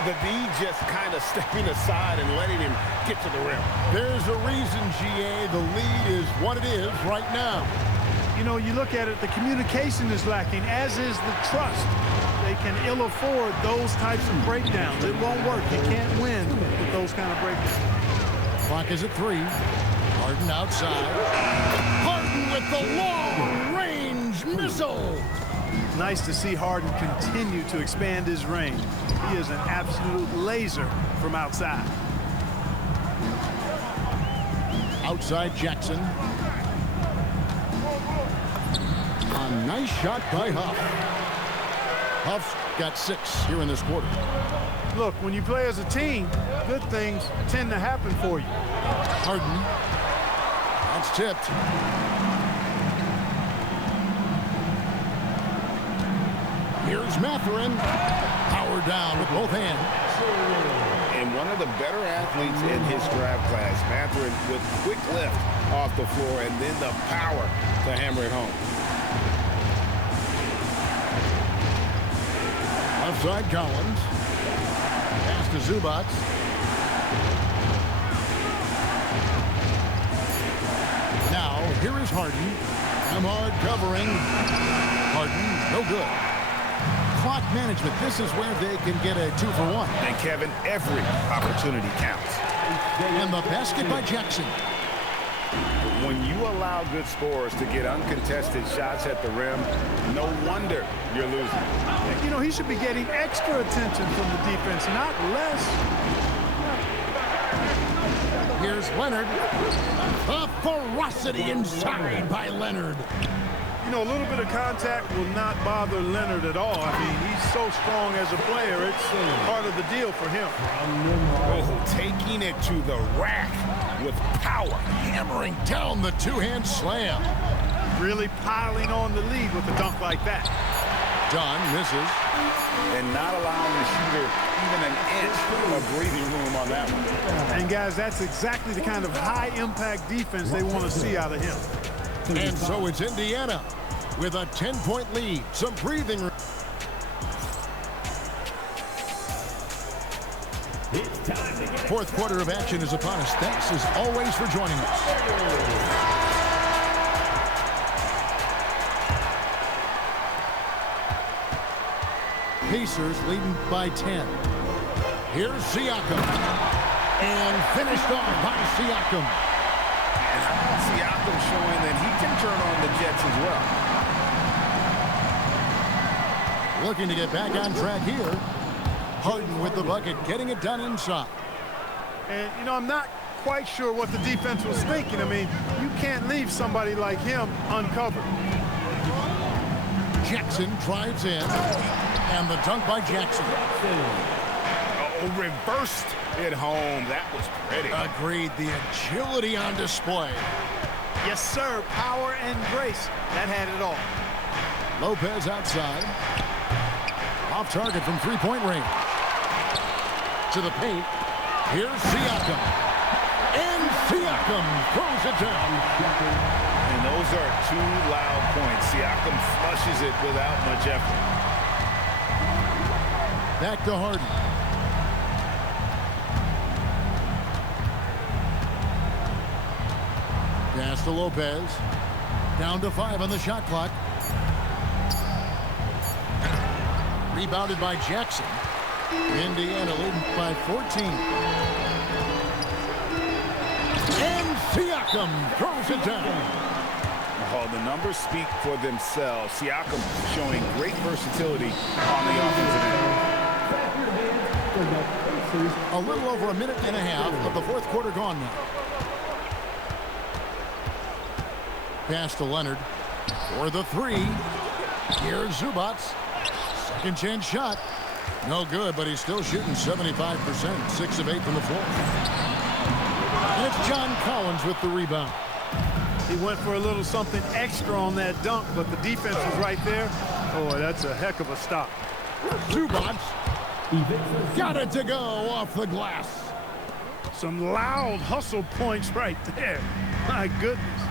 The D just kind of stepping aside and letting him get to the rim. There's a reason, GA, the lead is what it is right now. You know, you look at it, the communication is lacking, as is the trust. They can ill afford those types of breakdowns. It won't work. You can't win with those kind of breakdowns. Clock is at 3. Harden outside. Harden with the long-range missile. Nice to see Harden continue to expand his range. He is an absolute laser from outside. Outside Jackson. A nice shot by Huff. Huff's got 6 here in this quarter. Look, when you play as a team, good things tend to happen for you. Harden. That's tipped. Here's Mathurin. Power down with both hands. And one of the better athletes in his draft class, Mathurin, with quick lift off the floor and then the power to hammer it home. Outside Collins. Pass to Zubac. Now, here is Harden. Hard covering. Harden, no good. Clock management. This is where they can get a 2-for-1. And Kevin, every opportunity counts. And the basket by Jackson. When you allow good scorers to get uncontested shots at the rim, no wonder you're losing. You know, he should be getting extra attention from the defense, not less. Here's Leonard. The ferocity inside by Leonard. You know, a little bit of contact will not bother Leonard at all. I mean, he's so strong as a player. It's part of the deal for him. Oh, taking it to the rack with power. Hammering down the two-hand slam. Really piling on the lead with a dunk like that. Dunn misses. And not allowing the shooter even an inch of breathing room on that one. And, guys, that's exactly the kind of high-impact defense they want to see out of him. And so it's Indiana with a 10-point lead. Some breathing room. Fourth quarter of action is upon us. Thanks as always for joining us. Pacers leading by 10. Here's Siakam. And finished off by Siakam. Siakam showing that he can turn on the Jets as well. Looking to get back on track here. Harden with the bucket, getting it done inside. And, you know, I'm not quite sure what the defense was thinking. I mean, you can't leave somebody like him uncovered. Jackson drives in. And the dunk by Jackson. Oh, reversed it home. That was pretty. Agreed. The agility on display. Yes, sir. Power and grace. That had it all. Lopez outside. Off target from three-point range. To the paint. Here's Siakam. And Siakam throws it down. And those are 2 loud points. Siakam flushes it without much effort. Back to Harden. Pass to Lopez. Down to 5 on the shot clock. Rebounded by Jackson. Indiana leading by 14. And Siakam throws it down. Oh, the numbers speak for themselves. Siakam showing great versatility on the offensive end. A little over a minute and a half of the fourth quarter gone now. Pass to Leonard for the three. Here's Zubac. Second chance shot. No good, but he's still shooting 75%. 6 of 8 from the floor. And it's John Collins with the rebound. He went for a little something extra on that dunk, but the defense was right there. Oh, that's a heck of a stop. Zubac got it to go off the glass. Some loud hustle points right there. My goodness.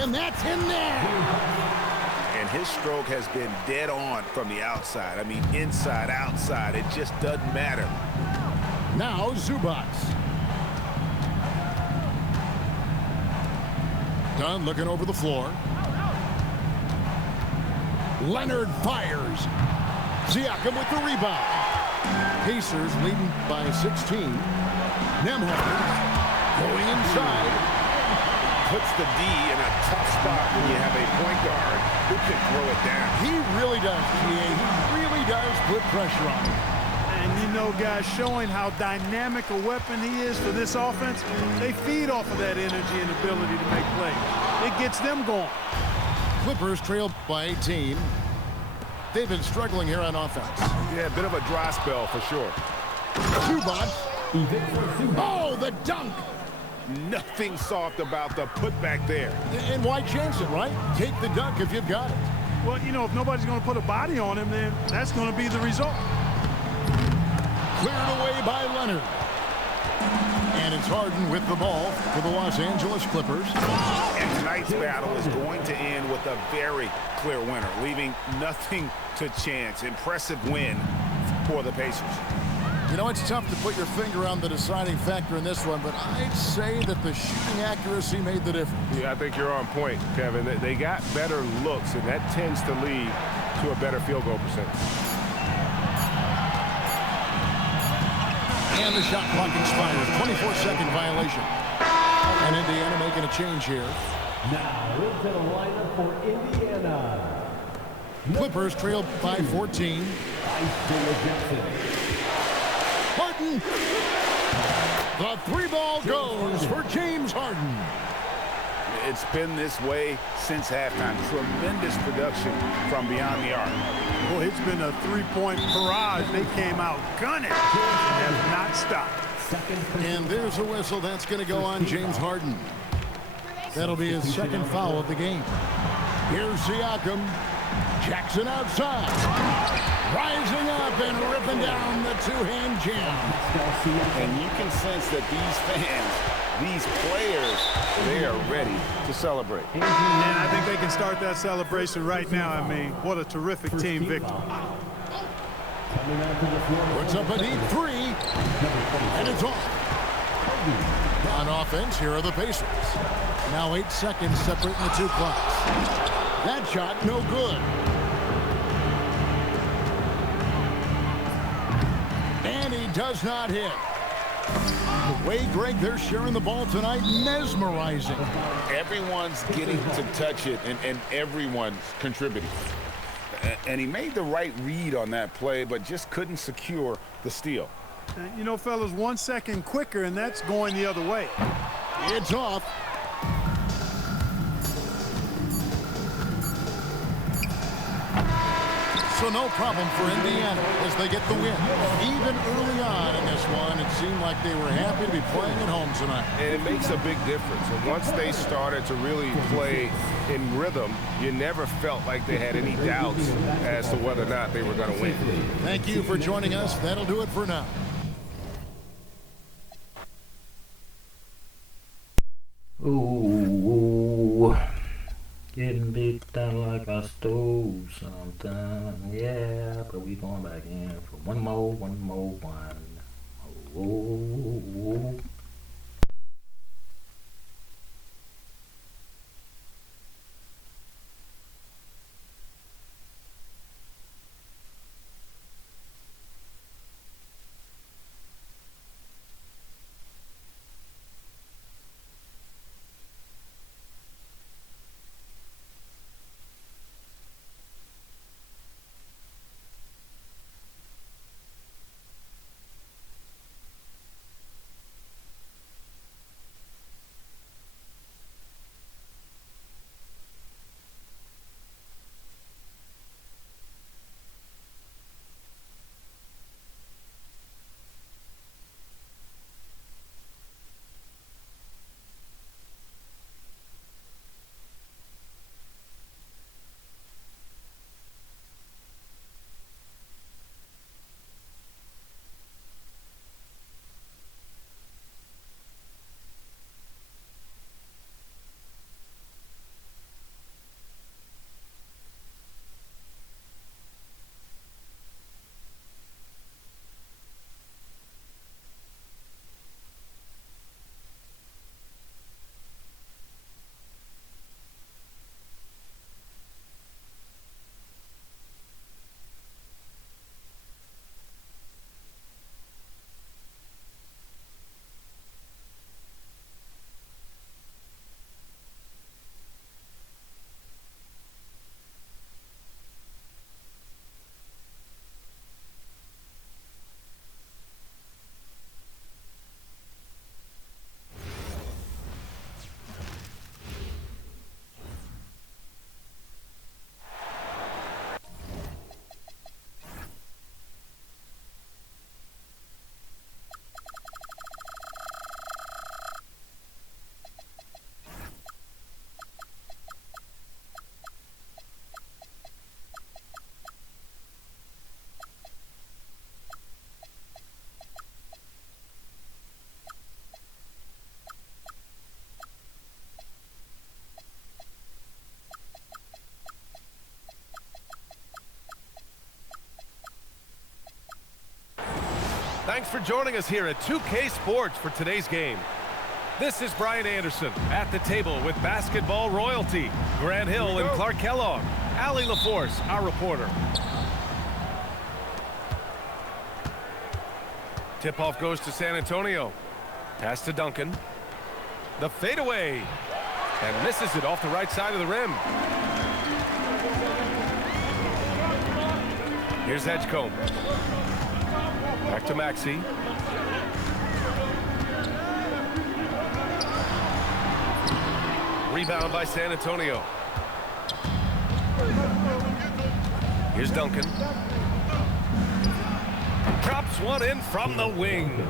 And that's in there. And his stroke has been dead on from the outside. I mean, inside, outside. It just doesn't matter. Now Zubac. Dunn looking over the floor. Leonard fires. Siakam with the rebound. Pacers leading by 16. Nembhard going inside. Puts the D in a tough spot when you have a point guard who can throw it down. He really does, GA. He really does put pressure on him. And you know, guys, showing how dynamic a weapon he is for this offense, they feed off of that energy and ability to make plays. It gets them going. Clippers trail by 18. They've been struggling here on offense. Yeah, a bit of a dry spell for sure. Zubac. Oh, the dunk. Nothing soft about the putback there. And why chance it, right? Take the dunk if you've got it. Well, you know, if nobody's going to put a body on him, then that's going to be the result. Cleared away by Leonard. And it's Harden with the ball for the Los Angeles Clippers. And tonight's battle is going to end with a very clear winner, leaving nothing to chance. Impressive win for the Pacers. You know, it's tough to put your finger on the deciding factor in this one, but I'd say that the shooting accuracy made the difference. Yeah, I think you're on point, Kevin. They got better looks, and that tends to lead to a better field goal percentage. And the shot clock expires. 24-second violation. And Indiana making a change here. Now into the lineup for Indiana. Clippers trail by 14. Isaiah Jackson. Harden. The three ball goes for James Harden. It's been this way since halftime. Tremendous production from beyond the arc. Boy, it's been a three-point barrage. They came out gunning and have not stopped. And there's a whistle. That's going to go on James Harden. That'll be his second foul of the game. Here's Siakam. Jackson outside. Rising up and ripping down the two-hand jam. And you can sense that these fans, these players, they are ready to celebrate. And I think they can start that celebration right now. I mean, what a terrific team victory. Puts up a deep three. And it's off. On offense, here are the Pacers. Now 8 seconds separating the two clocks. That shot, no good. And he does not hit. The way, Greg, they're sharing the ball tonight, mesmerizing. Everyone's getting to touch it, and everyone's contributing. And he made the right read on that play, but just couldn't secure the steal. You know, fellas, 1 second quicker, and that's going the other way. It's off. So no problem for Indiana as they get the win. Even early on in this one, it seemed like they were happy to be playing at home tonight. And it makes a big difference. And once they started to really play in rhythm, you never felt like they had any doubts as to whether or not they were going to win. Thank you for joining us. That'll do it for now. Ooh, getting beat down like I stole something. Yeah, but we going back in for one more. Ooh. Thanks for joining us here at 2K Sports for today's game. This is Brian Anderson at the table with basketball royalty, Grant Hill and Clark Kellogg. Allie LaForce, our reporter. Tip-off goes to San Antonio. Pass to Duncan. The fadeaway. And misses it off the right side of the rim. Here's Edgecombe. Back to Maxey. Rebound by San Antonio. Here's Duncan. Drops one in from the wing.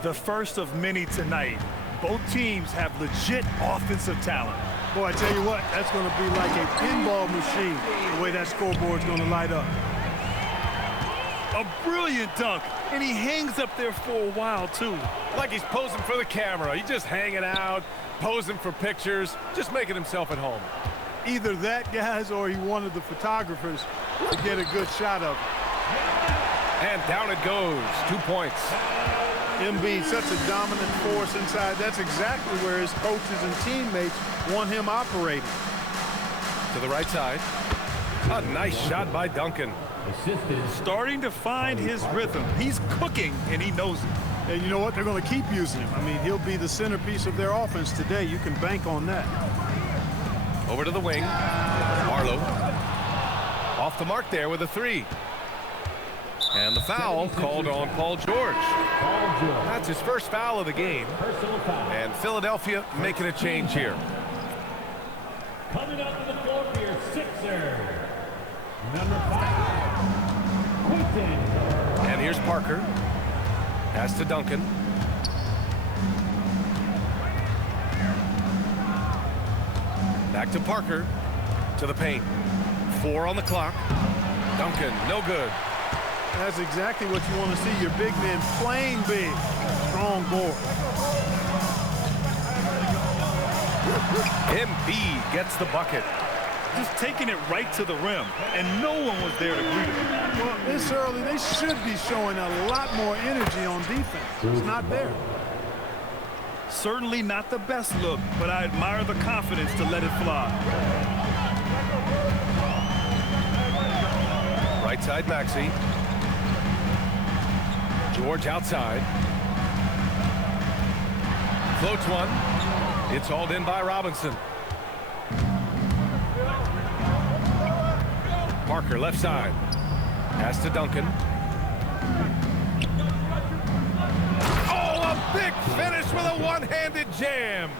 The first of many tonight. Both teams have legit offensive talent. Boy, I tell you what, that's going to be like a pinball machine, the way that scoreboard's going to light up. A brilliant dunk, and he hangs up there for a while, too. Like he's posing for the camera. He's just hanging out, posing for pictures, just making himself at home. Either that, guys, or he wanted the photographers to get a good shot of it. And down it goes. 2 points. Embiid, such a dominant force inside. That's exactly where his coaches and teammates want him operating. To the right side. A nice shot by Duncan. Starting to find his rhythm. He's cooking, and he knows it. And you know what? They're going to keep using him. I mean, he'll be the centerpiece of their offense today. You can bank on that. Over to the wing. Marlowe. Off the mark there with a three. And the foul called on Paul George. That's his first foul of the game. And Philadelphia making a change here. Coming up to the floor for your sixer, number 5, Quinton. And here's Parker. Pass to Duncan. Back to Parker. To the paint. 4 on the clock. Duncan, no good. That's exactly what you want to see. Your big man playing big. Strong board. Embiid gets the bucket. Just taking it right to the rim, and no one was there to greet him. Well, this early, they should be showing a lot more energy on defense. It's not there. Certainly not the best look, but I admire the confidence to let it fly. Right side, Maxey. George outside. Floats one. It's hauled in by Robinson. Parker left side. Pass to Duncan. Oh, a big finish with a one-handed jam.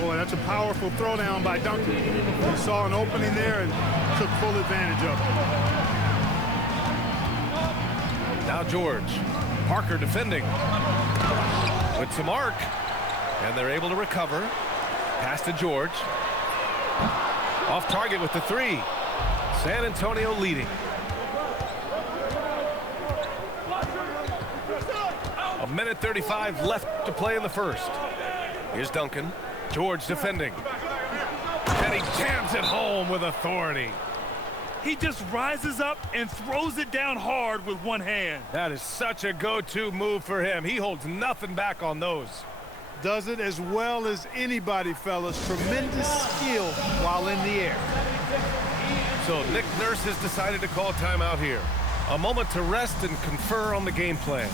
Boy, that's a powerful throwdown by Duncan. He saw an opening there and took full advantage of it. Now George. Parker defending. With some arc. And they're able to recover. Pass to George. Off target with the three. San Antonio leading. A minute 35 left to play in the first. Here's Duncan. George defending. And he jams it home with authority. He just rises up and throws it down hard with one hand. That is such a go-to move for him. He holds nothing back on those. Does it as well as anybody, fellas. Tremendous skill while in the air. So Nick Nurse has decided to call timeout here. A moment to rest and confer on the game plan.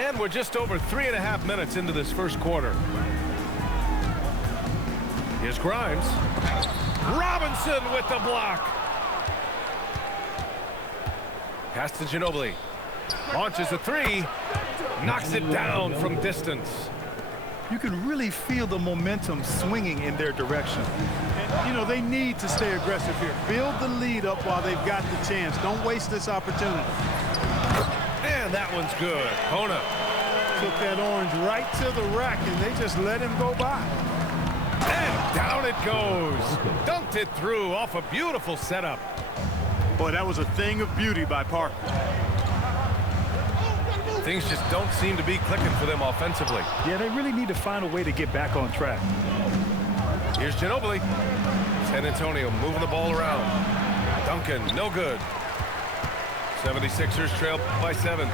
And we're just over 3.5 minutes into this first quarter. Here's Grimes. Robinson with the block. Pass to Ginobili. Launches a three. Knocks it down from distance. You can really feel the momentum swinging in their direction. And, you know, they need to stay aggressive here. Build the lead up while they've got the chance. Don't waste this opportunity. And that one's good. Kona took that orange right to the rack, and they just let him go by. And down it goes. Dunked it through off a beautiful setup. Boy, that was a thing of beauty by Parker. Things just don't seem to be clicking for them offensively. Yeah, they really need to find a way to get back on track. Here's Ginobili. San Antonio moving the ball around. Duncan, no good. 76ers trail by 7.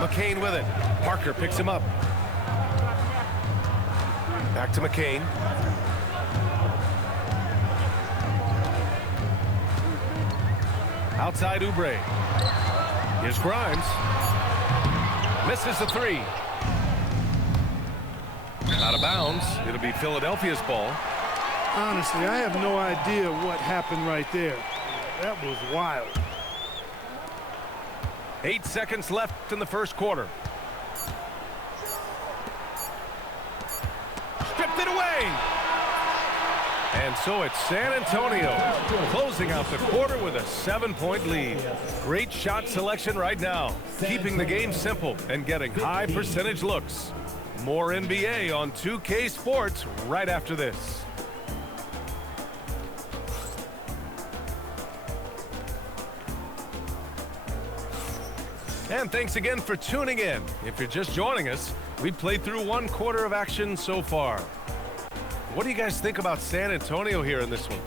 McCain with it. Parker picks him up. Back to McCain. Outside Oubre. Here's Grimes. Misses the 3. Out of bounds. It'll be Philadelphia's ball. Honestly, I have no idea what happened right there. That was wild. 8 seconds left in the first quarter. Stripped it away. And so it's San Antonio closing out the quarter with a 7-point lead. Great shot selection right now, keeping the game simple and getting high percentage looks. More NBA on 2K Sports right after this. And thanks again for tuning in. If you're just joining us, we've played through 1 quarter of action so far. What do you guys think about San Antonio here in this one?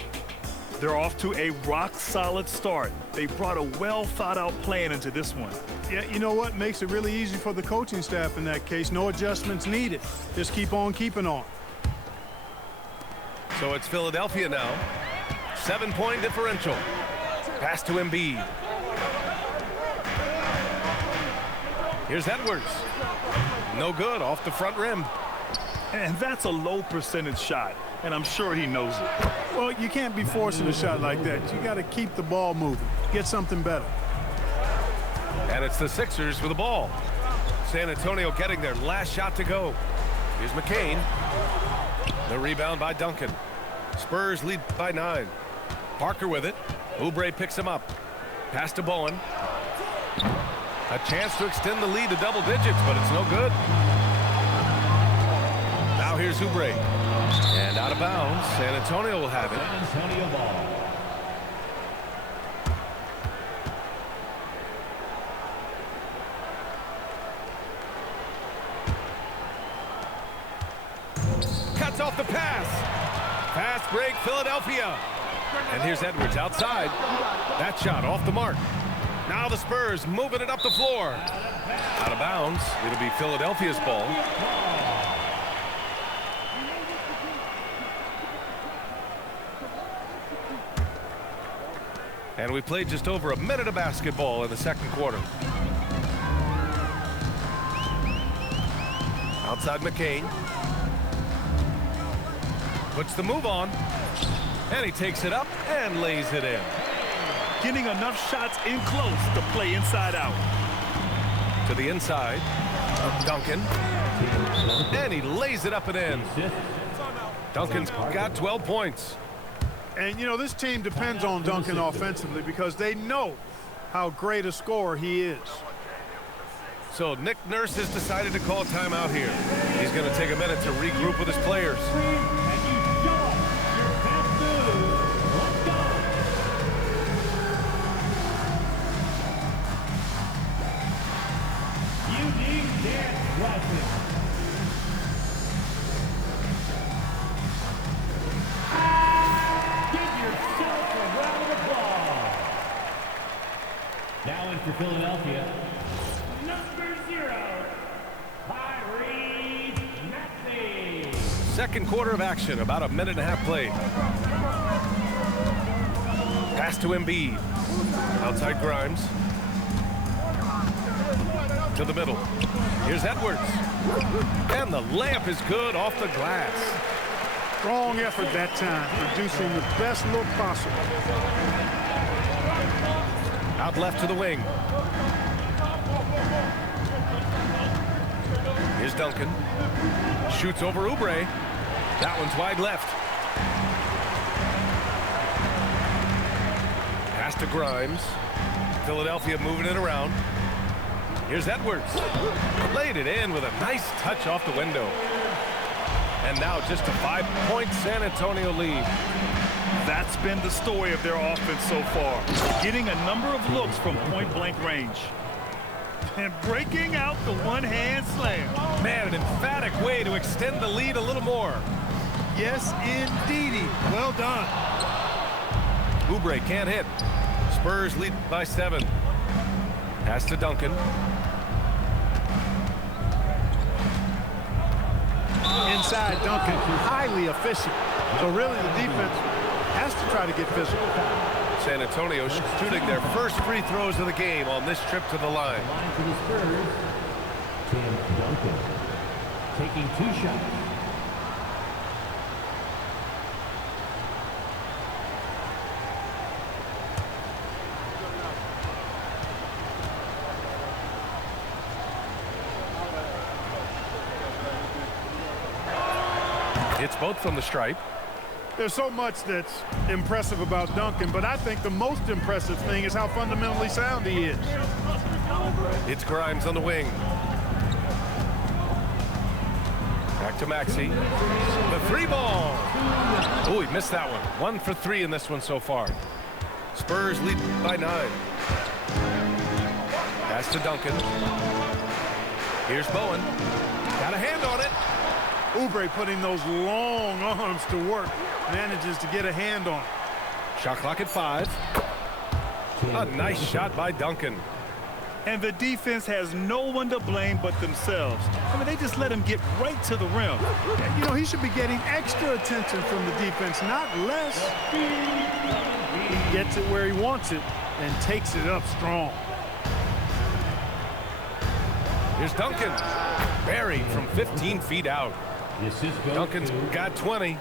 They're off to a rock-solid start. They brought a well-thought-out plan into this one. Yeah, you know what? Makes it really easy for the coaching staff in that case. No adjustments needed. Just keep on keeping on. So it's Philadelphia now. 7-point differential. Pass to Embiid. Here's Edwards. No good, off the front rim. And that's a low percentage shot, and I'm sure he knows it. Well, you can't be forcing a shot like that. You got to keep the ball moving. Get something better. And it's the Sixers with the ball. San Antonio getting their last shot to go. Here's McCain. The rebound by Duncan. Spurs lead by 9. Parker with it. Oubre picks him up. Pass to Bowen. A chance to extend the lead to double digits, but it's no good. Now here's Oubre. And out of bounds. San Antonio will have it. San Antonio ball. Cuts off the pass. Fast break, Philadelphia. And here's Edwards outside. That shot off the mark. Now the Spurs moving it up the floor. Out of bounds. It'll be Philadelphia's ball. And we played just over a minute of basketball in the second quarter. Outside McCain. Puts the move on. And he takes it up and lays it in. Getting enough shots in close to play inside out. To the inside. Duncan. And he lays it up and in. Duncan's got 12 points. And, you know, this team depends on Duncan offensively because they know how great a scorer he is. So Nick Nurse has decided to call timeout here. He's going to take a minute to regroup with his players. Now in for Philadelphia, number 0, Tyrese Maxey. Second quarter of action, about a minute and a half played. Pass to Embiid. Outside Grimes. To the middle. Here's Edwards. And the layup is good off the glass. Strong effort that time, producing the best look possible. Out left to the wing. Here's Duncan. Shoots over Oubre. That one's wide left. Pass to Grimes. Philadelphia moving it around. Here's Edwards. Laid it in with a nice touch off the window. And now just a 5-point San Antonio lead. That's been the story of their offense so far. Getting a number of looks from point-blank range. And breaking out the one-hand slam. Man, an emphatic way to extend the lead a little more. Yes, indeedy. Well done. Oubre can't hit. Spurs lead by 7. Pass to Duncan. Inside Duncan, highly efficient. So really the defense has to try to get physical. San Antonio shooting their first free throws of the game on this trip to the line. Line for the Spurs, Tim Duncan, taking 2 shots. It's both from the stripe. There's so much that's impressive about Duncan, but I think the most impressive thing is how fundamentally sound he is. It's Grimes on the wing. Back to Maxey. The 3-ball. Oh, he missed that one. 1 for 3 in this one so far. Spurs lead by 9. Pass to Duncan. Here's Bowen. Got a hand on it. Oubre putting those long arms to work, manages to get a hand on it. Shot clock at 5. A nice shot by Duncan. And the defense has no one to blame but themselves. I mean, they just let him get right to the rim. You know, he should be getting extra attention from the defense, not less. He gets it where he wants it and takes it up strong. Here's Duncan. Buried from 15 feet out. Duncan's got 20. You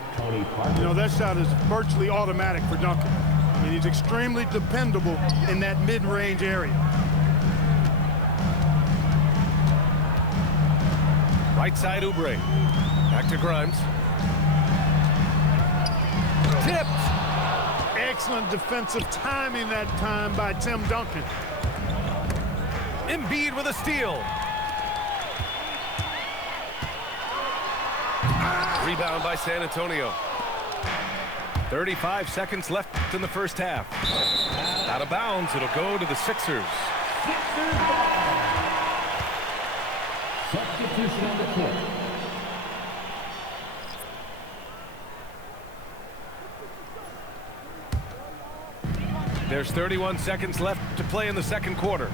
know, that shot is virtually automatic for Duncan. I mean, he's extremely dependable in that mid-range area. Right side Oubre. Back to Grimes. Tipped. Excellent defensive timing that time by Tim Duncan. Embiid with a steal. Rebound by San Antonio. 35 seconds left in the first half. Out of bounds, it'll go to the Sixers. Substitution on the court. There's 31 seconds left to play in the second quarter.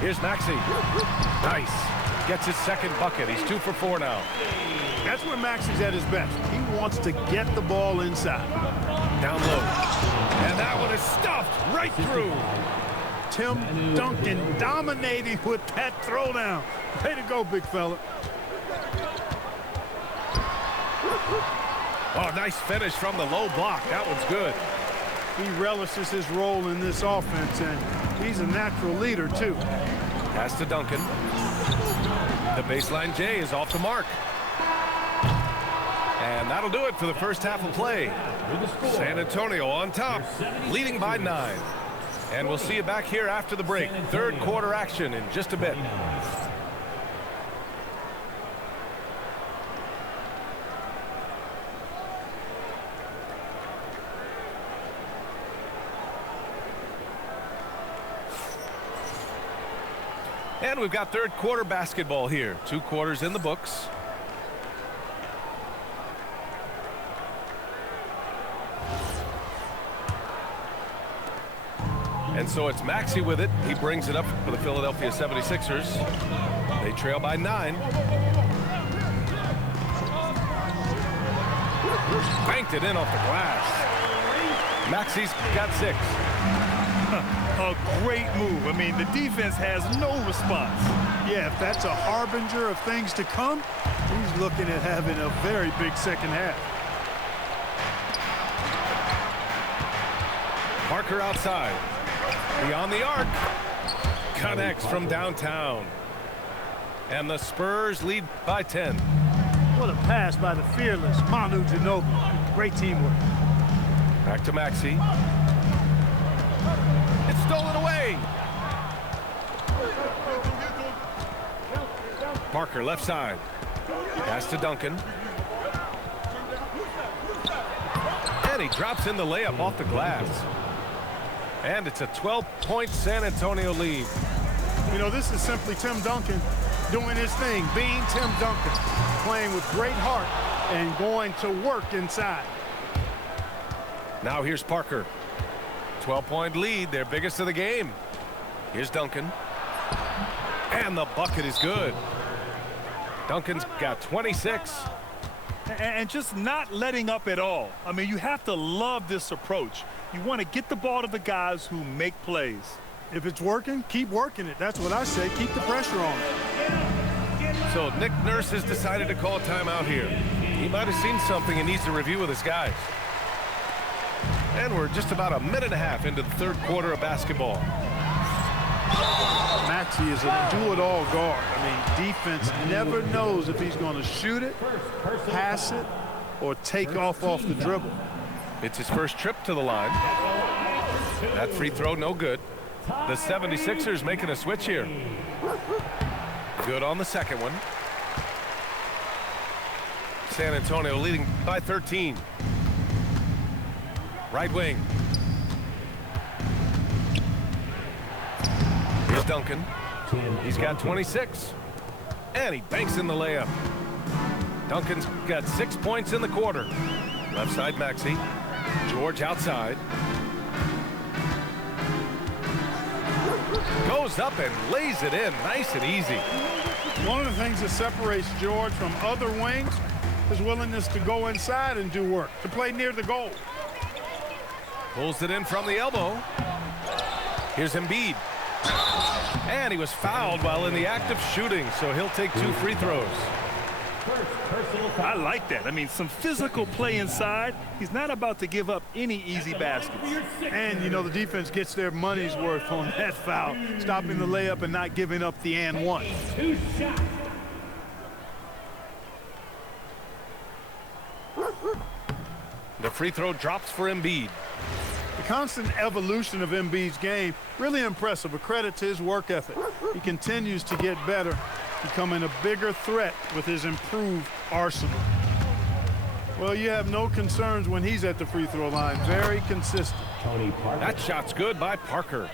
Here's Maxey. Nice. Gets his second bucket. He's 2 for 4 now. That's where Maxey's at his best. He wants to get the ball inside. Down low. And that one is stuffed right through. Tim Duncan dominating with that throwdown. Way to go, big fella. Oh, nice finish from the low block. That one's good. He relishes his role in this offense, and he's a natural leader, too. Pass to Duncan. The baseline J is off the mark. And that'll do it for the first half of play. San Antonio on top, leading by 9. And we'll see you back here after the break. Third quarter action in just a bit. And we've got third quarter basketball here. 2 quarters in the books. And so it's Maxey with it. He brings it up for the Philadelphia 76ers. They trail by 9. Banked it in off the glass. Maxey's got 6. A great move. I mean, the defense has no response. Yeah, if that's a harbinger of things to come, he's looking at having a very big second half. Parker outside. Beyond the arc. Connects from downtown. And the Spurs lead by 10. What a pass by the fearless Manu Ginobili. Great teamwork. Back to Maxey. It's stolen away. Parker left side. Pass to Duncan. And he drops in the layup off the glass. And it's a 12-point San Antonio lead. You know, this is simply Tim Duncan doing his thing, being Tim Duncan, playing with great heart and going to work inside. Now here's Parker. 12-point lead, their biggest of the game. Here's Duncan. And the bucket is good. Duncan's got 26. And just not letting up at all. I mean, you have to love this approach. You want to get the ball to the guys who make plays. If it's working, keep working it. That's what I say. Keep the pressure on. So Nick Nurse has decided to call timeout here. He might have seen something and needs to review with his guys. And we're just about a minute and a half into the third quarter of basketball. Maxey is a do-it-all guard. I mean, defense never knows if he's going to shoot it, pass it, or take off the dribble. It's his first trip to the line. That free throw, no good. The 76ers making a switch here. Good on the second one. San Antonio leading by 13. Right wing. Here's Duncan. He's got 26. And he banks in the layup. Duncan's got 6 points in the quarter. Left side Maxey. George outside. Goes up and lays it in nice and easy. One of the things that separates George from other wings is willingness to go inside and do work, to play near the goal. Pulls it in from the elbow. Here's Embiid. And he was fouled while in the act of shooting, so he'll take 2 free throws. I like that. I mean, some physical play inside. He's not about to give up any easy baskets. And, you know, the defense gets their money's worth on that foul, stopping the layup and not giving up the and one. The free throw drops for Embiid. The constant evolution of Embiid's game, really impressive. A credit to his work ethic. He continues to get better, becoming a bigger threat with his improved arsenal. Well, you have no concerns when he's at the free throw line. Very consistent. That shot's good by Parker.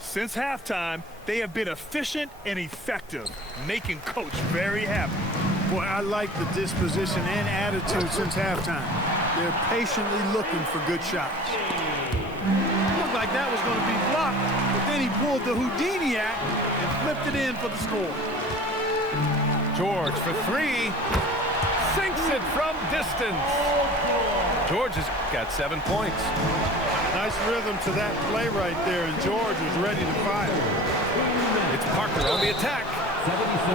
Since halftime, they have been efficient and effective, making Coach very happy. Boy, I like the disposition and attitude since halftime. They're patiently looking for good shots. Looked like that was going to be blocked, but then he pulled the Houdini act and flipped it in for the score. George for 3. Sinks it from distance. George has got 7 points. Nice rhythm to that play right there, and George was ready to fire. It's Parker on the attack.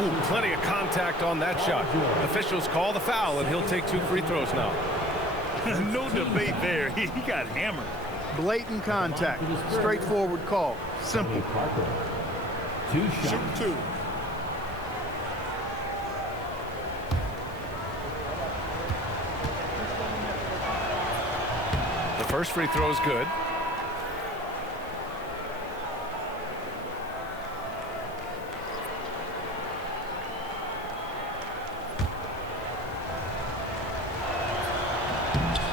Ooh, plenty of contact on that shot. Officials call the foul, and he'll take 2 free throws now. No debate there. He got hammered. Blatant contact. Straightforward call. Simple. Shoot 2. The first free throw is good.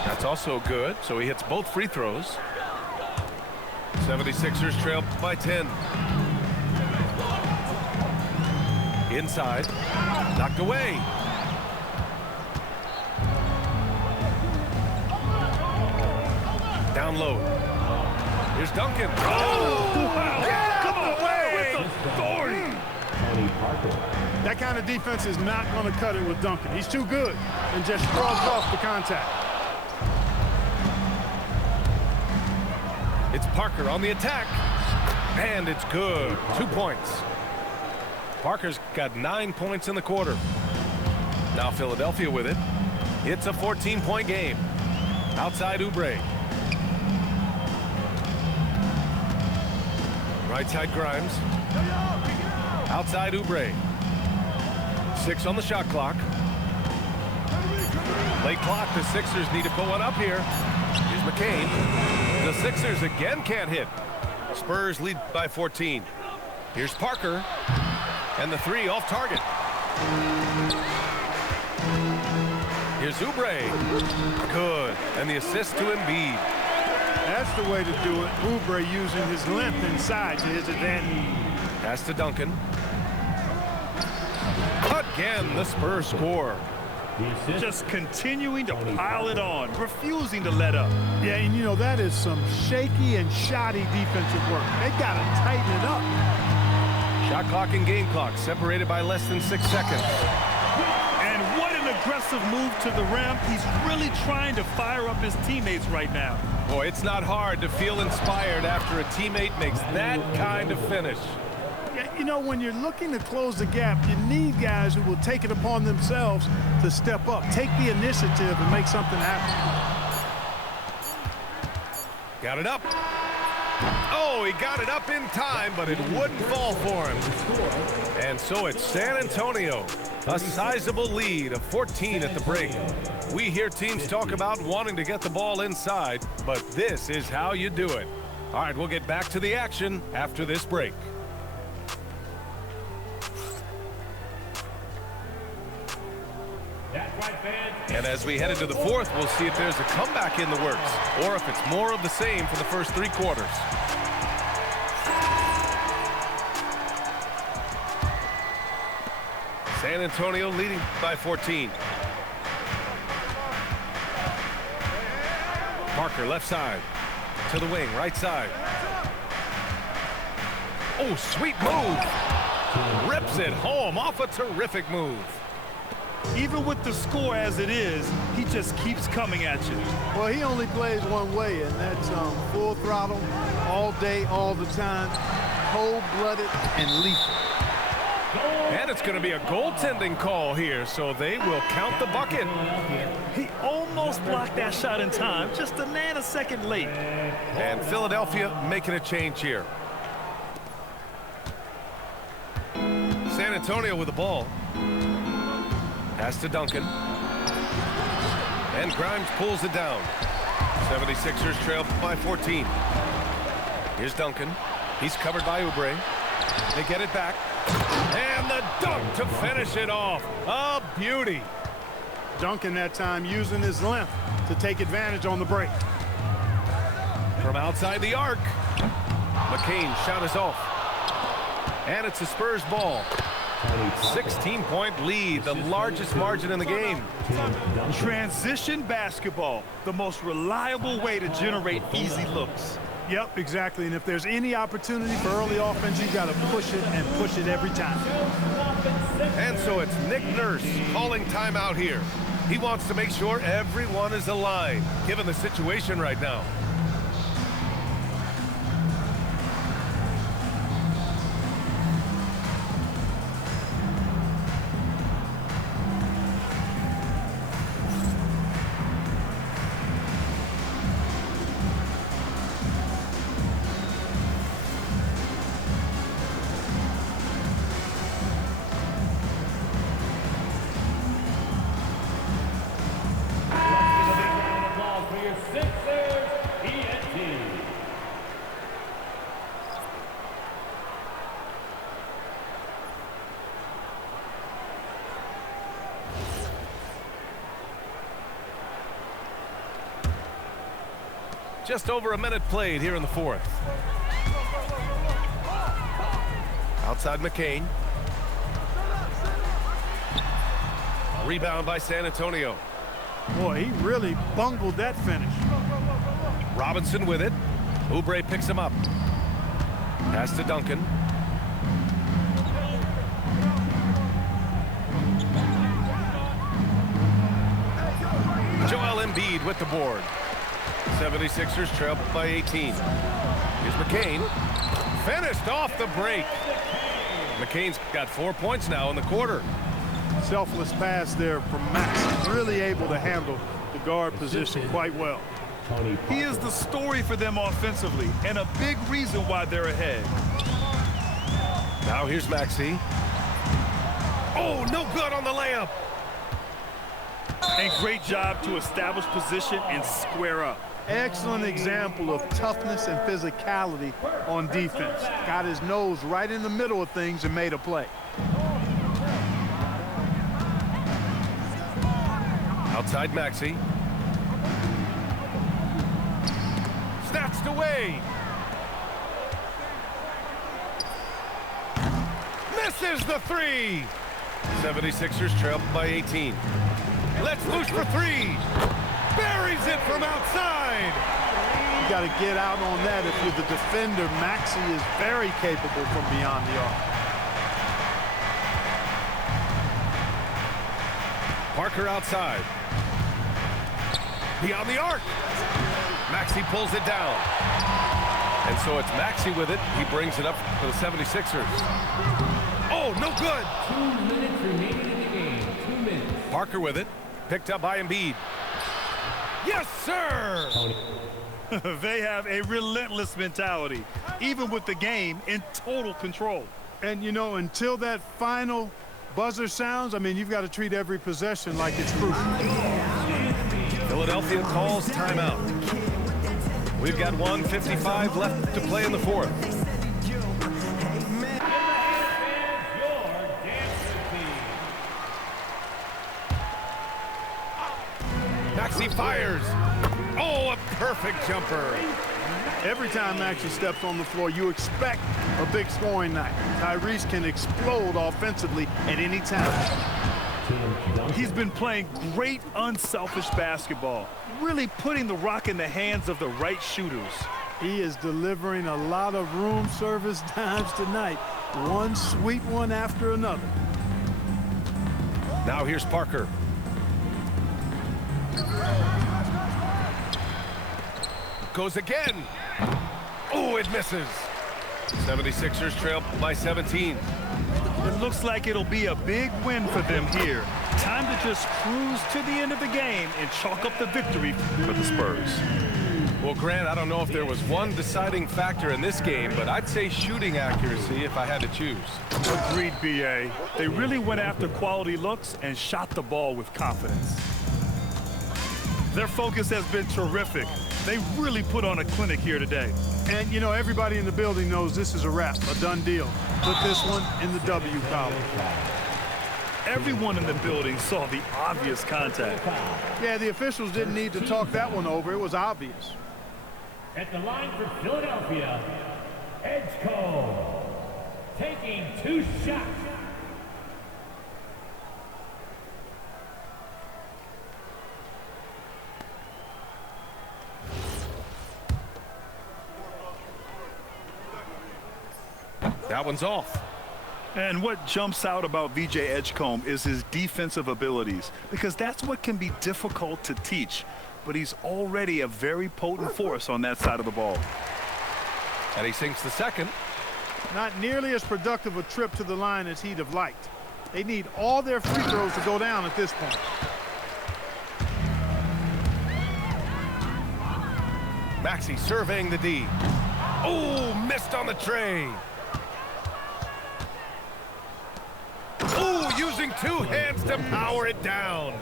That's also good, so he hits both free throws. 76ers trail by 10. Inside. Knocked away. Down low. Here's Duncan. Oh, wow. Come away with authority. That kind of defense is not going to cut it with Duncan. He's too good and just shrugs off the contact. It's Parker on the attack. And it's good. 2 points. Parker's got 9 points in the quarter. Now Philadelphia with it. It's a 14-point game. Outside Oubre. Right side Grimes. Outside Oubre. 6 on the shot clock. Late clock, the Sixers need to put one up here. Here's McCain. The Sixers again can't hit. Spurs lead by 14. Here's Parker. And the 3 off target. Here's Oubre. Good. And the assist to Embiid. That's the way to do it. Oubre using his length inside to his advantage. Pass to Duncan. Again, the Spurs score. Just continuing to pile it on, refusing to let up. Yeah, and you know, that is some shaky and shoddy defensive work. They got to tighten it up. Shot clock and game clock separated by less than 6 seconds. And what an aggressive move to the rim. He's really trying to fire up his teammates right now. Boy, it's not hard to feel inspired after a teammate makes that kind of finish. Yeah, you know, when you're looking to close the gap, you need guys who will take it upon themselves to step up, take the initiative, and make something happen. Got it up. Oh, he got it up in time, but it wouldn't fall for him. And so it's San Antonio, a sizable lead of 14 at the break. We hear teams talk about wanting to get the ball inside, but this is how you do it. All right, we'll get back to the action after this break. And as we head into the fourth, we'll see if there's a comeback in the works or if it's more of the same for the first 3 quarters. San Antonio leading by 14. Parker left side to the wing, right side. Oh, sweet move. Rips it home off a terrific move. Even with the score as it is, he just keeps coming at you. Well, he only plays one way, and that's full throttle, all day, all the time, cold-blooded and lethal. And it's going to be a goaltending call here, so they will count the bucket. He almost blocked that shot in time, just a nanosecond late. And Philadelphia making a change here. San Antonio with the ball. Pass to Duncan. And Grimes pulls it down. 76ers trail by 14. Here's Duncan. He's covered by Oubre. They get it back. And the dunk to finish it off. A beauty. Duncan that time using his length to take advantage on the break. From outside the arc. McCain shot is off. And it's a Spurs ball. 16-point lead, the largest margin in the game. Transition basketball, the most reliable way to generate easy looks. Yep, exactly. And if there's any opportunity for early offense, you got to push it and push it every time. And so it's Nick Nurse calling timeout here. He wants to make sure everyone is aligned, given the situation right now. Just over a minute played here in the fourth. Outside McCain. Rebound by San Antonio. Boy, he really bungled that finish. Robinson with it. Oubre picks him up. Pass to Duncan. Joel Embiid with the board. 76ers trail by 18. Here's McCain. Finished off the break. McCain's got 4 points now in the quarter. Selfless pass there from Max. Really able to handle the guard position quite well. He is the story for them offensively and a big reason why they're ahead. Now here's Maxey. Oh, no good on the layup. And great job to establish position and square up. Excellent example of toughness and physicality on defense. Got his nose right in the middle of things and made a play. Outside Maxey. Snatched away. Misses the three. 76ers trail by 18. Let's loose for three. Buries it from outside. You got to get out on that. If you're the defender, Maxey is very capable from beyond the arc. Parker outside. Beyond the arc. Maxey pulls it down. And so it's Maxey with it. He brings it up for the 76ers. Oh, no good. 2 minutes remaining in the game. 2 minutes. Parker with it. Picked up by Embiid. Yes, sir! They have a relentless mentality, even with the game in total control. And, you know, until that final buzzer sounds, I mean, you've got to treat every possession like it's crucial. Philadelphia calls timeout. We've got 1:55 left to play in the fourth. Maxey fires. Oh, a perfect jumper. Every time Maxey steps on the floor, you expect a big scoring night. Tyrese can explode offensively at any time. He's been playing great unselfish basketball, really putting the rock in the hands of the right shooters. He is delivering a lot of room service dimes tonight. One sweet one after another. Now here's Parker. Goes again. Oh, it misses. 76ers trail by 17. It looks like it'll be a big win for them here. Time to just cruise to the end of the game and chalk up the victory for the Spurs. Well, Grant, I don't know if there was one deciding factor in this game, but I'd say shooting accuracy if I had to choose. Agreed, B.A. They really went after quality looks and shot the ball with confidence. Their focus has been terrific. They really put on a clinic here today. And, you know, everybody in the building knows this is a wrap, a done deal. Put this one in the W column. Everyone in the building saw the obvious contact. Yeah, the officials didn't need to talk that one over. It was obvious. At the line for Philadelphia, Edgecombe taking 2 shots. That one's off. And what jumps out about VJ Edgecombe is his defensive abilities, because that's what can be difficult to teach. But he's already a very potent force on that side of the ball. And he sinks the second. Not nearly as productive a trip to the line as he'd have liked. They need all their free throws to go down at this point. Maxey surveying the D. Oh, missed on the tray. Oh, using 2 hands to power it down.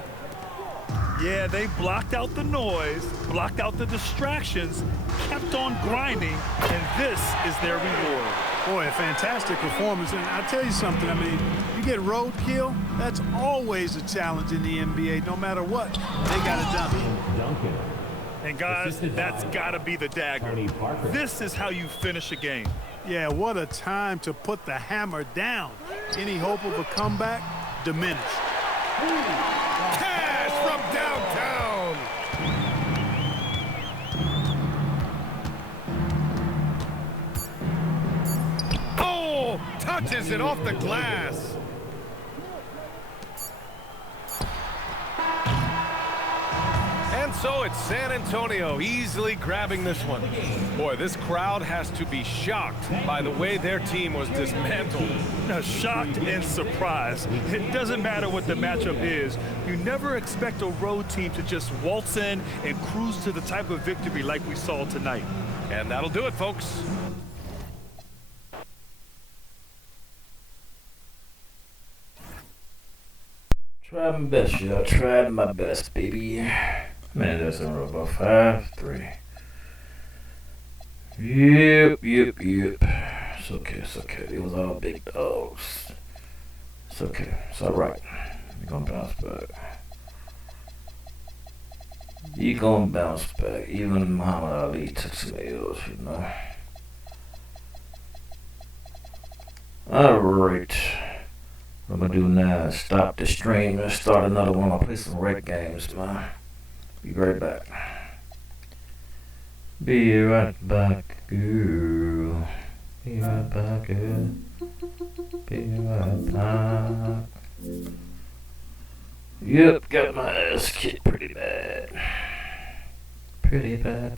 Yeah, they blocked out the noise, blocked out the distractions, kept on grinding, and this is their reward. Boy, a fantastic performance. And I'll tell you something, I mean, you get roadkill, that's always a challenge in the NBA. No matter what, they got it done. And guys, that's got to be the dagger. This is how you finish a game. Yeah, what a time to put the hammer down. Any hope of a comeback diminished. Cash from downtown. Oh, touches it off the glass. And so it's San Antonio easily grabbing this one. Boy, this crowd has to be shocked by the way their team was dismantled. Now, shocked and surprised. It doesn't matter what the matchup is. You never expect a road team to just waltz in and cruise to the type of victory like we saw tonight. And that'll do it, folks. Tried my best, y'all. Tried my best, baby. Man, that's a row about 5-3. Yep. It's okay. It was all big dogs. It's okay. It's alright. You're gonna bounce back. You're gonna bounce back. Even Muhammad Ali took some L's, you know. Alright. What I'm gonna do now is stop the stream and start another one. I'll play some rec games, man. Be right back. Be right back, girl. Be right back, girl. Be right back. Yep, got my ass kicked pretty bad. Pretty bad.